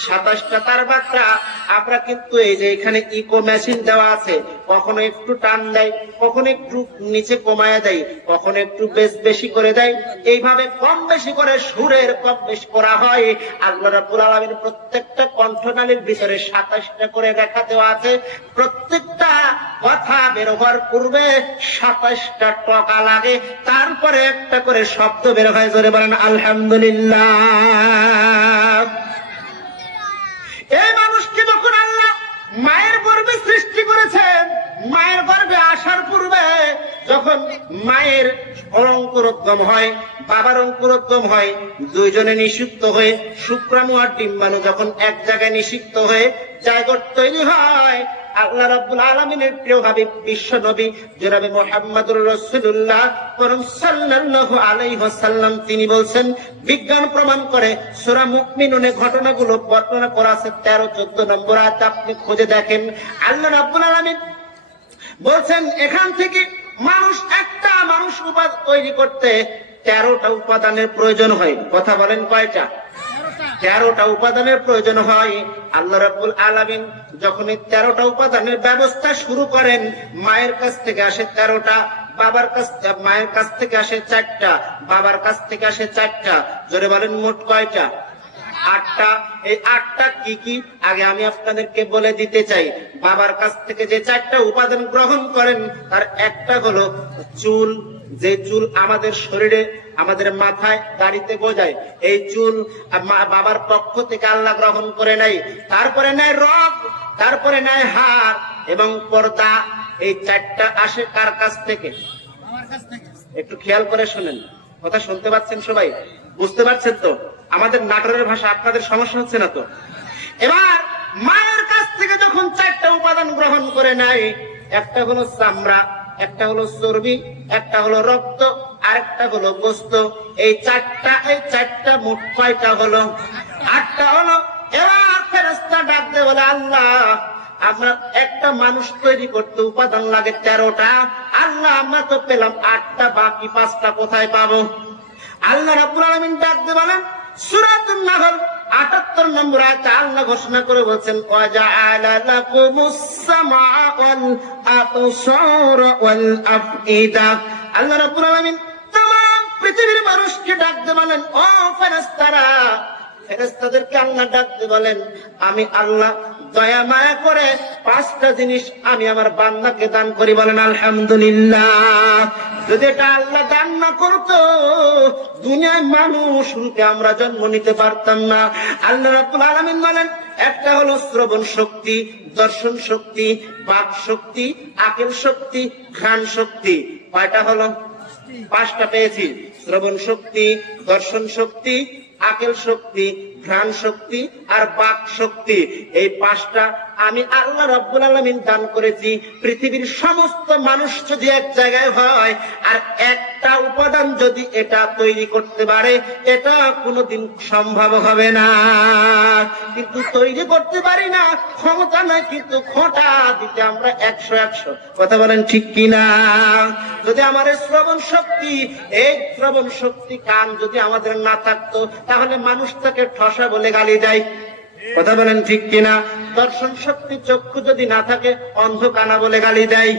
27টা তার মাত্রা। আমরা কিন্তু এই যে এখানে ইকো মেশিন দেওয়া আছে, কখনো একটু টান দেয়, কখনো একটু নিচে কমায় দেয়, কখনো একটু বেশি করে দেয়। এইভাবে কম বেশি করে সুরের কম বেশি করা হয়। আল্লাহ রাব্বুল আলামিন প্রত্যেকটা কণ্ঠনালীর ভিতরে 27টা করে রেখা দেওয়া আছে। প্রত্যেকটা কথা বের হওয়ার পূর্বে 27টা টকা লাগে, তারপরে একটা করে শব্দ বের হয়। জোরে বলেন আলহামদুলিল্লাহ। এই মানুষকে যখন আল্লাহ মায়ের গর্ভে সৃষ্টি করেছেন, মায়ের গর্ভে আসার পূর্বে যখন মায়ের অঙ্কুরোদ্গম হয়, বাবার অঙ্কুরোদ্গম হয়, দুইজনে নিষিক্ত হয়ে শুক্রাণু আর ডিম্বাণু যখন এক জায়গায় নিষিক্ত হয়ে জায়গা তৈরি হয়, আল্লাহ রাব্বুল আলামিনের প্রিয় হাবিব বিশ্ব নবী জনাবে মুহাম্মদুর রাসূলুল্লাহ সাল্লাল্লাহু আলাইহি ওয়াসাল্লাম তিনি বলছেন, বিজ্ঞান প্রমাণ করে, সূরা মুমিনুনে ঘটনাগুলো বর্ণনা করা আছে 13-14 নম্বর আয়াত, আপনি খুঁজে দেখেন। আল্লাহ রাব্বুল আলামিন বলছেন এখান থেকে একটা মানুষ তৈরি করতে 13টা উপাদানের প্রয়োজন হয়। কথা বলেন কয়টা? 13টা উপাদানের প্রয়োজন হয়। আল্লাহ রাব্বুল আলামিন যখন এই 13টা উপাদানের ব্যবস্থা শুরু করেন, মায়ের কাছ থেকে আসে 13টা, মায়ের কাছ থেকে আসে 4টা, বাবার কাছ থেকে আসে 4টা। জোরে বলেন মোট কয়টা? 8টা। এই 8টা কি কি আগে আমি আপনাদেরকে বলে দিতে চাই। বাবার কাছ থেকে যে 4টা উপাদান গ্রহণ করেন, তার একটা হলো চুল। যে চুল আমাদের শরীরে, আমাদের মাথায়, দাড়িতে গজায়, এই চুল বাবার পক্ষ থেকে আল্লাহ গ্রহণ করে নেয়। তারপরে নেয় রগ, তারপরে নেয় হাড় এবং পর্দা। এই 4টা আসে কার কাছ থেকে? একটু খেয়াল করে শুনেন, কথা শুনতে পাচ্ছেন সবাই? বুঝতে পারছেন তো? আমাদের নাটোরের ভাষা আপনাদের সমস্যা হচ্ছে না তো? এবার মায়ের কাছ থেকে যখন 4টা উপাদান গ্রহণ করে নেয়, একটা হলো চামড়া, একটা হলো চর্বি, একটা হলো রক্ত, আরেকটা হলো গোস্ত। এই 4টা মোট কয়টা হলো? 8টা হলো। এবার ফেরেশতা ডাক দিয়ে বলে, আল্লাহ আমরা একটা মানুষ তৈরি করতে উপাদান লাগে 13টা, আল্লাহ আমরা তো পেলাম 8টা, বাকি 5টা কোথায় পাবো? আল্লাহ রাব্বুল আলামিন ডাক দিয়ে বলেন সূরাতুন নাহল 78 নম্বর আয়াতে আল্লাহ ঘোষণা করে বলছেন ওয়াজআলা লাকুমুস সামআ ওয়াল আবসারা ওয়াল আফইদা। আল্লাহ রাব্বুল আলামিন तमाम পৃথিবীর মানুষকে ডাক দিয়ে বলেন ও ফেরেশতারা, ফেরেশতাদেরকে আল্লাহ ডাক দিয়ে বলেন আমি আল্লাহ দয়া মায়া করে 5টা জিনিস আমি আমার বান্দাকে দান করি। বলেন আলহামদুলিল্লাহ। যদি এটা আল্লাহ দান না করতো দুনিয়ায় মানুষ রূপে আমরা জন্ম নিতে পারতাম না। আল্লাহ রাব্বুল আলামিন বলেন একটা হলো শ্রবণ শক্তি, দর্শন শক্তি, বাক শক্তি, আকল শক্তি, ঘ্রাণ শক্তি। কয়টা হলো? 5টা পেয়েছি। শ্রবণ শক্তি, দর্শন শক্তি, আকল শক্তি, ঘ্রাণ শক্তি আর বাক শক্তি। এই 5টা আমি আল্লাহ রাব্বুল আলামিন দান করেছি। পৃথিবীর সমস্ত মানুষ যদি এক জায়গায় হয় আর একটা উপাদান যদি এটা তৈরি করতে পারে, এটা কোনোদিন সম্ভব হবে না। কিন্তু তৈরি করতে পারি না, ক্ষমতা নাই, কিন্তু খোঁটা দিতে আমরা 100-100। কথা বলেন ঠিক কিনা? যদি আমার শ্রবণ শক্তি, এই শ্রবণ শক্তি কান যদি আমাদের না থাকতো তাহলে মানুষ তাকে ঠসা বলে গালি দেয়। কথা বলেন ঠিক কিনা? দর্শন শক্তি, চক্ষু যদি না থাকে অন্ধকানা বলে গালি দেয়।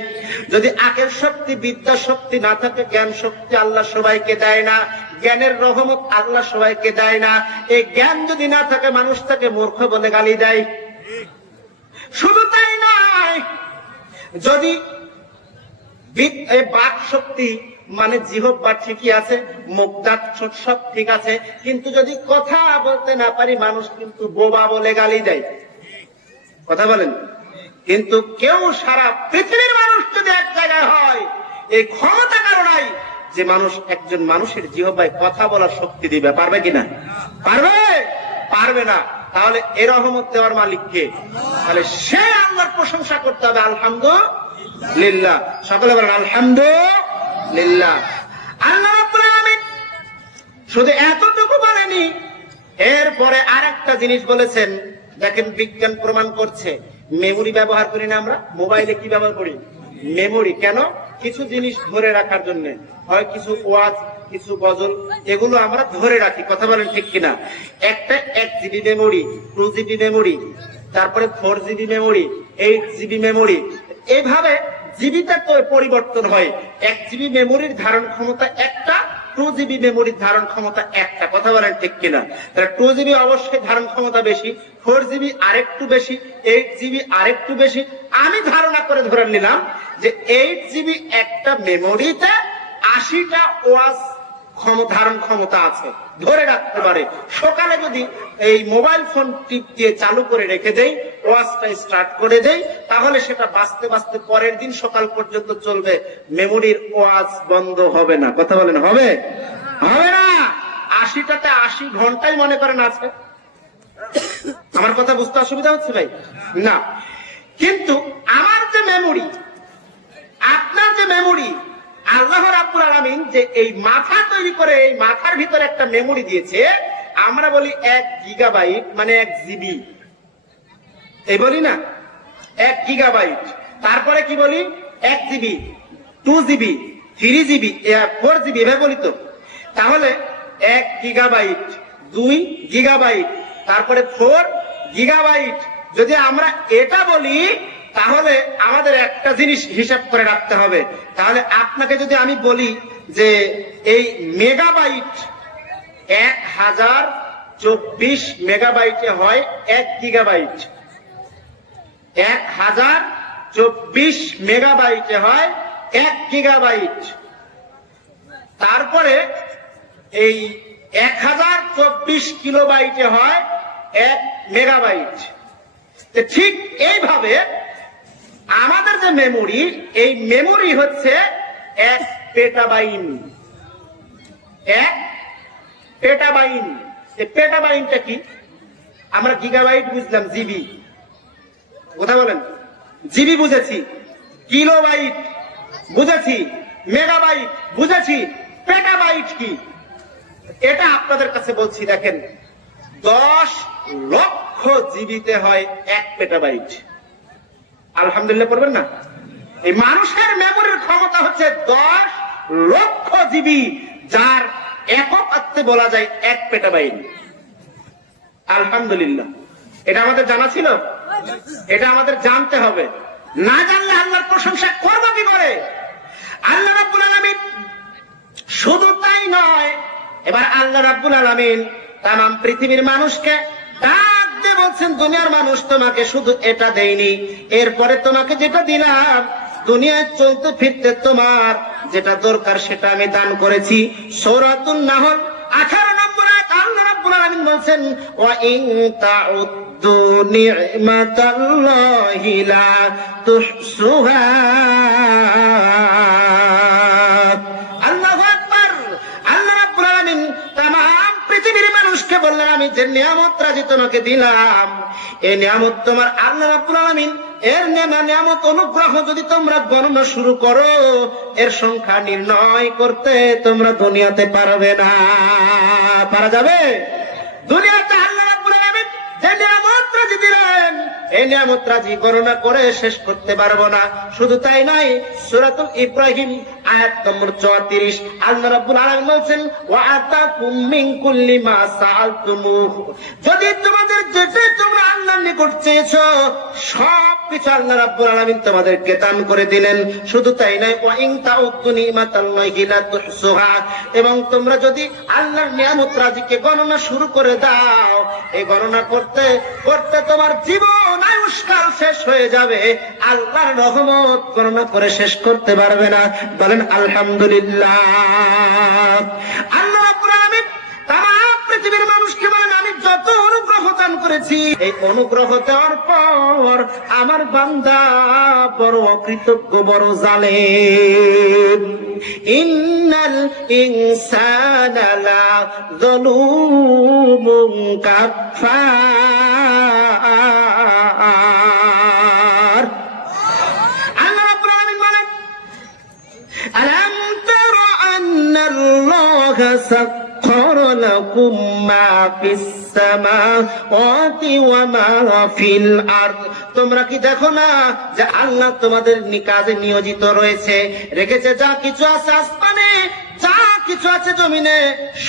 যদি আকল শক্তি, বিদ্যা শক্তি না থাকে, জ্ঞান শক্তি আল্লাহ সবাইকে দেয় না। জ্ঞানের রহমত আল্লাহ সবাইকে দেয় না। এই জ্ঞান যদি না থাকে মানুষ তাকে মূর্খ বলে গালি দেয়। শুধু তাই নয়, যদি বাক শক্তি মানে জিহ্বা ঠিকই আছে, মুখ দাঁত সব ঠিক আছে, কিন্তু যদি কথা বলতে না পারি মানুষ কিন্তু বোবা বলে গালি দেয়। কথা বলেন? কিন্তু কেউ সারা পৃথিবীর মানুষ যদি এক জায়গায় হয়, এই ক্ষমতা কারণাই যে মানুষ একজন মানুষের জিহ্বায় কথা বলার শক্তি দিবে। পারবে কিনা? পারবে? পারবে না। তাহলে এর রহমত দেওয়ার মালিক কে? তাহলে সে আল্লাহর প্রশংসা করতে হবে আলহামদুলিল্লাহ। সকলে বলেন আলহামদুলিল্লাহ। আল্লাহ রাব্বুল আলামিন শুধু এতটুকু বলেনি, এরপরে আরেকটা জিনিস বলেছেন। দেখেন বিজ্ঞান প্রমাণ করছে মেমোরি ব্যবহার করি না আমরা। মোবাইলে কি ব্যবহার করি? মেমোরি। কেন? কিছু জিনিস ধরে রাখার জন্য, হয় কিছু ওয়াজ, কিছু গজল, এগুলো আমরা ধরে রাখি। কথা বলেন ঠিক কিনা? একটা 1 জিবি মেমোরি, 2 জিবি মেমোরি, তারপরে 4 জিবি মেমোরি, 8 জিবি মেমোরি, এইভাবে জিবিটা তো পরিবর্তন হয়। 1 জিবি মেমোরির ধারণ ক্ষমতা একটা, 2 জিবি মেমোরির ধারণ ক্ষমতা একটা। কথা বলেন ঠিক কিনা? তাহলে 2 জিবি অবশ্যই ধারণ ক্ষমতা বেশি, 4 জিবি আরেকটু বেশি, 8 জিবি আরেকটু বেশি। আমি ধারণা করে ধরে নিলাম যে 8 জিবি একটা মেমোরিতে 80টা ওয়াজ ধারণ ক্ষমতা আছে, ধরে রাখতে পারে। সকালে যদি এই মোবাইল ফোন টিপ দিয়ে চালু করে রেখে দেই, ওয়াজটা স্টার্ট করে দেই, তাহলে সেটা বাঁচতে বাঁচতে পরের দিন সকাল পর্যন্ত চলবে। মেমোরির ওয়াজ বন্ধ হবে না। কথা বলেন হবে? হবে না। 80টাতে 80 ঘন্টাই মনে করেন আছে। আমার কথা বুঝতে অসুবিধা হচ্ছে ভাই? না। কিন্তু আমার যে মেমোরি, আপনার যে মেমোরি, আল্লাহ রাব্বুল আলামিন যে এই মাথা তৈরি করে এই মাথার ভিতরে একটা মেমোরি দিয়েছে, আমরা বলি 1 গিগাবাইট মানে 1 জিবি, এই বলি না? 1 গিগাবাইট। তারপরে কি বলি? 1 জিবি, 2 জিবি, 3 জিবি, 4 জিবি, এভাবে বলি তো। তাহলে 1 গিগাবাইট, 2 গিগাবাইট, তারপরে 4 গিগাবাইট। যদি আমরা এটা বলি তাহলে আমাদের একটা জিনিস হিসাব করে রাখতে হবে। তাহলে আপনাকে যদি আমি বলি যে এই মেগাবাইট 1024 মেগাবাইটে হয় 1 গিগাবাইট, 1024 মেগাবাইটে হয় 1 গিগাবাইট। তারপরে এই 1024 কিলোবাইটে হয় 1 মেগাবাইট। ঠিক এইভাবে আমাদের যে মেমোরি, এই মেমোরি হচ্ছে 1 পেটাবাইট। 1 পেটাবাইট। এই পেটাবাইটটা কি? আমরা গিগাবাইট বুঝলাম, জিবি। কথা বলেন? জিবি বুঝেছি, কিলোবাইট বুঝেছি, মেগাবাইট বুঝেছি, পেটাবাইট কি এটা আপনাদের কাছে বলছি। দেখেন 10 লক্ষ জিবিতে হয় 1 পেটাবাইট। আলহামদুলিল্লাহ পড়বেন না? এই মানুষের মেমোরির ক্ষমতা হচ্ছে 10 লক্ষ জিবি, যার একক অর্থে বলা যায় 1 পেটাবাইট। আলহামদুলিল্লাহ, এটা আমাদের জানা ছিল? এটা আমাদের জানতে হবে। না জানলে আল্লাহর প্রশংসা করবো কি করে? আল্লাহ রাব্বুল আলামিন শুধু তাই নয়, এবার আল্লাহ রাব্বুল আলামিন তামাম পৃথিবীর মানুষকে ডাক দিয়ে বলছেন, দুনিয়ার মানুষ, তোমাকে শুধু এটা দেইনি, এরপরে তোমাকে যেটা দিলাম, দুনিয়ায় চলতে ফিরতে তোমার যেটা দরকার সেটা আমি দান করেছি। সূরাতুন নাহল 18 নম্বর আয়াত আল্লাহ রাব্বুল আলামিন বলছেন, ওয়া ইন তাউদ্দু নি'মাতাল্লাহি লা তুহসুহা। আল্লাহু আকবার। আল্লাহ রাব্বুল আলামিন তামাম পৃথিবীর মানুষকে বললেন, আমি যে নিয়ামত রাজি তোমাকে দিলাম, এই নিয়ামত তোমার আল্লাহ রাব্বুল আলামিন এর নিয়ামত অনুগ্রহ যদি তোমরা গণনা শুরু করো, এর সংখ্যা নির্ণয় করতে তোমরা দুনিয়াতে পারবে না। পারা যাবে? দুনিয়াতে আল্লাহ রাব্বুল আলামিন যে নিয়ামত রাজি দিলেন, এই নিয়ামত রাজি গণনা করে শেষ করতে পারবো না। শুধু তাই নয়, সূরাতুল ইব্রাহিম আয়াত নম্বর 34 আল্লাহ রাব্বুল আলামিন বলছেন, ওয়া আতাকুম মিন কুল্লি মা সাআলতুমুহু। যদি তোমাদের যেটা তোমরা আল্লাহর নিকট চেয়েছো সবকিছু আল্লাহ রাব্বুল আলামিন তোমাদেরকে দান করে দিলেন। শুধু তাই নয়, ওয়া ইন তাউদ্দু নি'মাতাল্লাহি লা তুহসুহা। এবং তোমরা যদি আল্লাহর নিয়ামত রাজিকে গণনা শুরু করে দাও, এই গণনা করতে করতে তোমার জীবন আয়ুষ্কাল শেষ হয়ে যাবে, আল্লাহর রহমত গণনা করে শেষ করতে পারবে না। বলেন আলহামদুলিল্লাহ। আল্লাহ রাব্বুল আলামিন তামাম পৃথিবীর মানুষকে বলেন, আমি যত অনুগ্রহ দান করেছি, এই অনুগ্রহ দেওয়ার পর আমার বান্দা বড় অকৃতজ্ঞ, বড় জালেম। ইন্নাল ইনসানা লা যালুমুন কাফফার। আল্লাহ রাব্বুল আলামিন বলেন, আলাম তারা আন্নাল্লাহা সাখখারা লাকুম মা ফিস সামাওয়াতি ওয়া মা ফিল আরদ। তোমরা কি দেখো না যে আল্লাহ তোমাদের কাজে নিয়োজিত রয়েছে, রেখেছে যা কিছু আছে আসমানে, যা কিছু আছে জমিনে,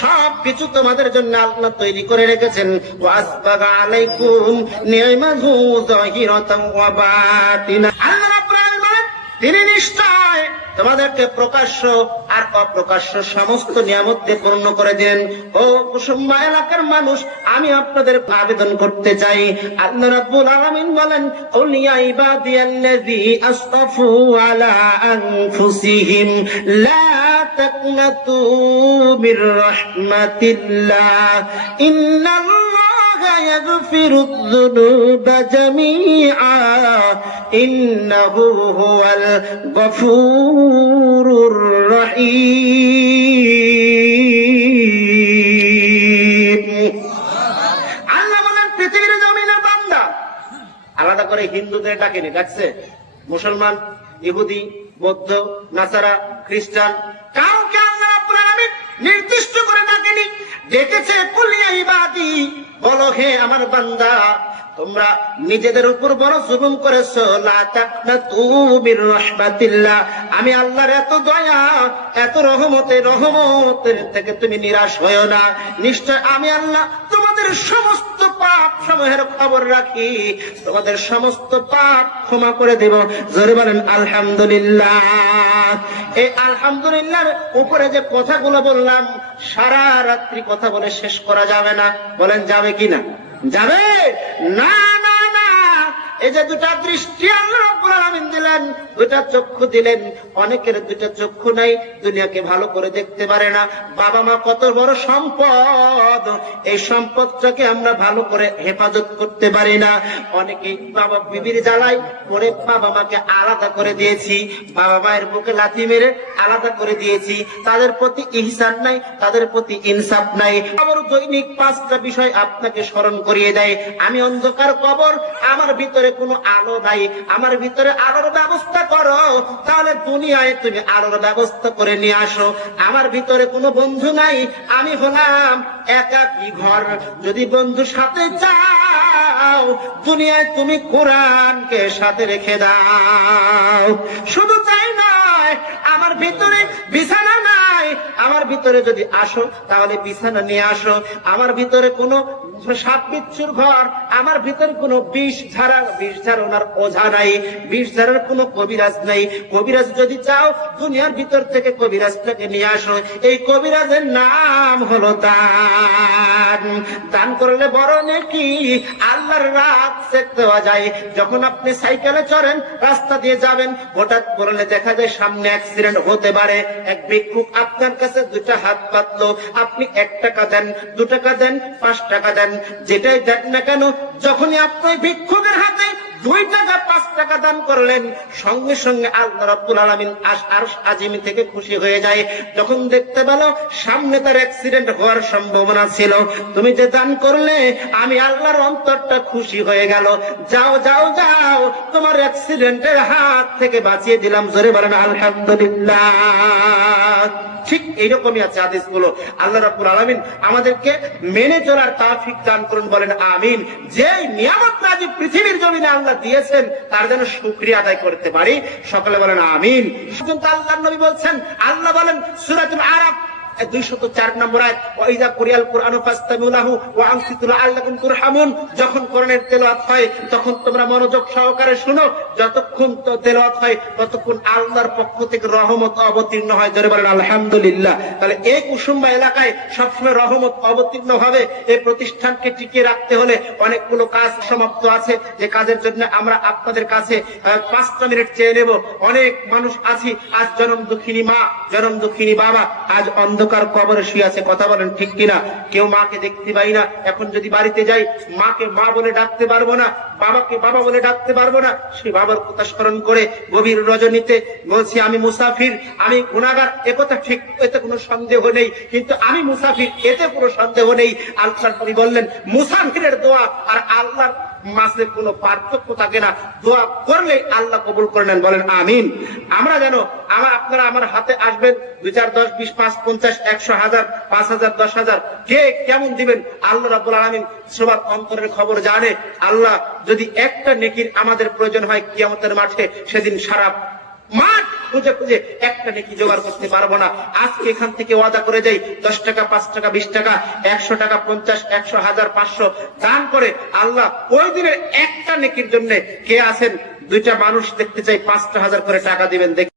সব কিছু তোমাদের জন্য আল্লাহ তৈরি করে রেখেছেন। ওয়াসবাগা আলাইকুম নি'মাহু যাহিরাতান ওয়া বাতিনা। আল্লাহ রাব্বুল আলামিন বলেন, তিনি নিশ্চয় তোমাদেরকে প্রকাশ্য আর অপ্রকাশ্য সমস্ত নিয়ামত দিয়ে পূর্ণ করে দিলেন। ও কুসুম্বা এলাকার মানুষ, আমি আপনাদের আবেদন করতে চাই, আল্লাহ রাব্বুল আলামিন বলেন, কুল ইয়া ইবাদিয়াল্লাযী আসরাফু আলা আনফুসিহিম লা তাকনাতু মির রাহমাতিল্লাহ ইন্নাল্লাহা ইয়াগফিরুয যুনুবা জামিআ ইন্নাহু হুয়াল গফুরুর রহিম। আল্লাহ বলেন, পৃথিবীর জমিনের বান্দা, আলাদা করে হিন্দুদের ডাকেনি, ডাকছে মুসলমান, ইহুদি, বৌদ্ধ, নাসারা, খ্রিস্টান, কাউকে আল্লাহ রাব্বুল আলামিন নির্দিষ্ট করে ডাকেনি, ডেকেছে কুল ইয়া ইবাদি, বলো হে আমার বান্দা, তোমরা নিজেদের উপর বড় জুলুম করেছো, লা তাকনাতু মির রাহমাতিল্লাহ, আমি আল্লাহর এত দয়া, এত রহমতের থেকে তুমি নিরাশ হয়ো না। নিশ্চয় আমি আল্লাহ তোমাদের সমস্ত পাপ সমূহের খবর রাখি, তোমাদের সমস্ত পাপ ক্ষমা করে দেব। জোরে বলেন আলহামদুলিল্লাহ। এই আলহামদুলিল্লাহর উপরে যে কথাগুলো বললাম, সারা রাত্রি কথা বলে শেষ করা যাবে না। বলেন যাবে কিনা? যাবে না? না না। এই যে দুটা দৃষ্টি আল্লাহ রাব্বুল আলামিন দিলেন, দুটা চক্ষু দিলেন, অনেকের দুটা চক্ষু নাই, দুনিয়াকে ভালো করে দেখতে পারে না। বাবা মা কত বড় সম্পদ, এই সম্পদটাকে আমরা ভালো করে হেফাজত করতে পারি না। অনেকেই বাবা বিবির জ্বালায় পরে বাবা মাকে আলাদা করে দিয়েছি, বাবা মায়ের বুকে লাথি মেরে আলাদা করে দিয়েছি, তাদের প্রতি ইহসান নাই, তাদের প্রতি ইনসাফ নাই। কবর দৈনিক 5টা বিষয় আপনাকে স্মরণ করিয়ে দেয়, আমি অন্ধকার কবর, আমার ভিতরে কোনো আলো নাই, আমার ভিতরে আলোর ব্যবস্থা করো, তাহলে দুনিয়ায় তুমি আলোর ব্যবস্থা করে নিয়ে আসো। আমার ভিতরে কোনো বন্ধু নাই, আমি হলাম একাকী ঘর, যদি বন্ধু সাথে চায় যাও, দুনিয়ায় তুমি কোরআনকে সাথে রেখে দাও। শুধু তাই নয়, আমার ভিতরে বিছানা নাই, আমার ভিতরে যদি আসো তাহলে বিছানা নিয়ে আসো। আমার ভিতরে কোনো সাপ বিচ্ছুর ঘর, আমার ভিতরে কোনো বিষ ঝাড়ানোর ওঝা নাই, বিষ ঝাড়ার কোনো কবিরাজ নাই। কবিরাজ যদি চাও দুনিয়ার ভিতর থেকে কবিরাজটাকে নিয়ে আসো। এই কবিরাজের নাম হলো দান। দান করলে বড় নেকি, আল্লাহর রাত সেক দেওয়া যায়। যখন আপনি সাইকেলে চড়েন, রাস্তা দিয়ে যাবেন, হঠাৎ করলে দেখা যায় সামনে অ্যাক্সিডেন্ট হতে পারে। এক ভিক্ষুক আপনার কাছে দুটা হাত পাতলো, আপনি 1 টাকা দেন, 2 টাকা দেন, 5 টাকা দেন, যেটাই দেন না কেন, যখনই আপনি ভিক্ষুকের হাতে 2 টাকা 5 টাকা দান করলেন, সঙ্গে সঙ্গে আল্লাহ রাব্বুল আলামিন আরশ আজিমি থেকে খুশি হয়ে যায়। যখন দেখতে পেল সামনে তার অ্যাক্সিডেন্ট হওয়ার সম্ভাবনা ছিল, তুমি যে দান করলে, আমি আল্লাহর অন্তরটা খুশি হয়ে গেল। যাও যাও যাও, তোমার অ্যাক্সিডেন্টের হাত থেকে বাঁচিয়ে দিলাম। জোরে বলেন আলহামদুলিল্লাহ। ঠিক এইরকমই আছে হাদিসগুলো। আল্লাহ রাব্বুল আলামিন আমাদেরকে মেনে চলার তৌফিক দান করুন, বলেন আমিন। যে নিয়ামত আজ পৃথিবীর জমিনে আল্লাহ দিয়েছেন, তার যেন শুকরিয়া আদায় করতে পারি। সকলে বলেন আমিন। কিন্তু আল্লাহর নবী বলছেন, আল্লাহ বলেন সূরাতুল আরাফ 204 নম্বর আয়াত, ওয়াইযা কুরিয়াল কুরআনু ফাসতামিউ লাহু ওয়া আনসিতু লাআল্লাকুম তুরহামুন। যখন কোরআনের তেলাওয়াত হয় তখন তোমরা মনোযোগ সহকারে শুনো। যতক্ষণ তেলাওয়াত হয় ততক্ষণ আল্লাহর পক্ষ থেকে রহমত অবতীর্ণ হয়। জোরে বলেন আলহামদুলিল্লাহ। তাহলে এই কুসুম্বা এলাকায় সবসময় রহমত অবতীর্ণ হবে। এই প্রতিষ্ঠানকে টিকিয়ে রাখতে হলে অনেকগুলো কাজ সমাপ্ত আছে, যে কাজের জন্য আমরা আপনাদের কাছে 5টা মিনিট চেয়ে নেব। অনেক মানুষ আছি, আজ জনম দুঃখিনী মা, জনম দুঃখিনী বাবা আজ অন্ধকার কবরে শুয়ে আছে। কথা বলেন ঠিক কিনা? কেউ মাকে দেখতে পাই না। এখন যদি বাড়িতে যাই, মাকে মা বলে ডাকতে পারবো না, বাবাকে বাবা বলে ডাকতে পারবো না। সেই বাবার কথা স্মরণ করে গভীর রজনীতে বলছি, আমি মুসাফির, আমি গুনাহগার, একথা ঠিক, এতে কোনো সন্দেহ নেই। কিন্তু আমি মুসাফির, এতে কোনো সন্দেহ নেই। আল্লাহর নবী বললেন, মুসাফিরের দোয়া আর আল্লাহর মাঝে কোনো পার্থক্য থাকে না। দোয়া করলে আল্লাহ কবুল করে নেন, বলেন আমিন। আমরা যেন আপনারা আমার হাতে আসবেন, 2, 4, 10, 20, 5, 50, 100, 1000, 5000, 10,000, কে কেমন দিবেন আল্লাহ রাব্বুল আলামিন সবার অন্তরের খবর জানে। আল্লাহ যদি একটা নেকির আমাদের প্রয়োজন হয় কিয়ামতের মাঠে, সেদিন সারা মাঠ খুঁজে খুঁজে একটা নেকি জোগাড় করতে পারবো না। আজকে এখান থেকে ওয়াদা করে যাই, 10 টাকা, 5 টাকা, 20 টাকা, 100 টাকা, 50, 100, 1000, 500 দান করে আল্লাহ ওই দিনের একটা নেকির জন্য কে আছেন 2টা মানুষ দেখতে চাই 5,000 করে টাকা দিবেন। দেখি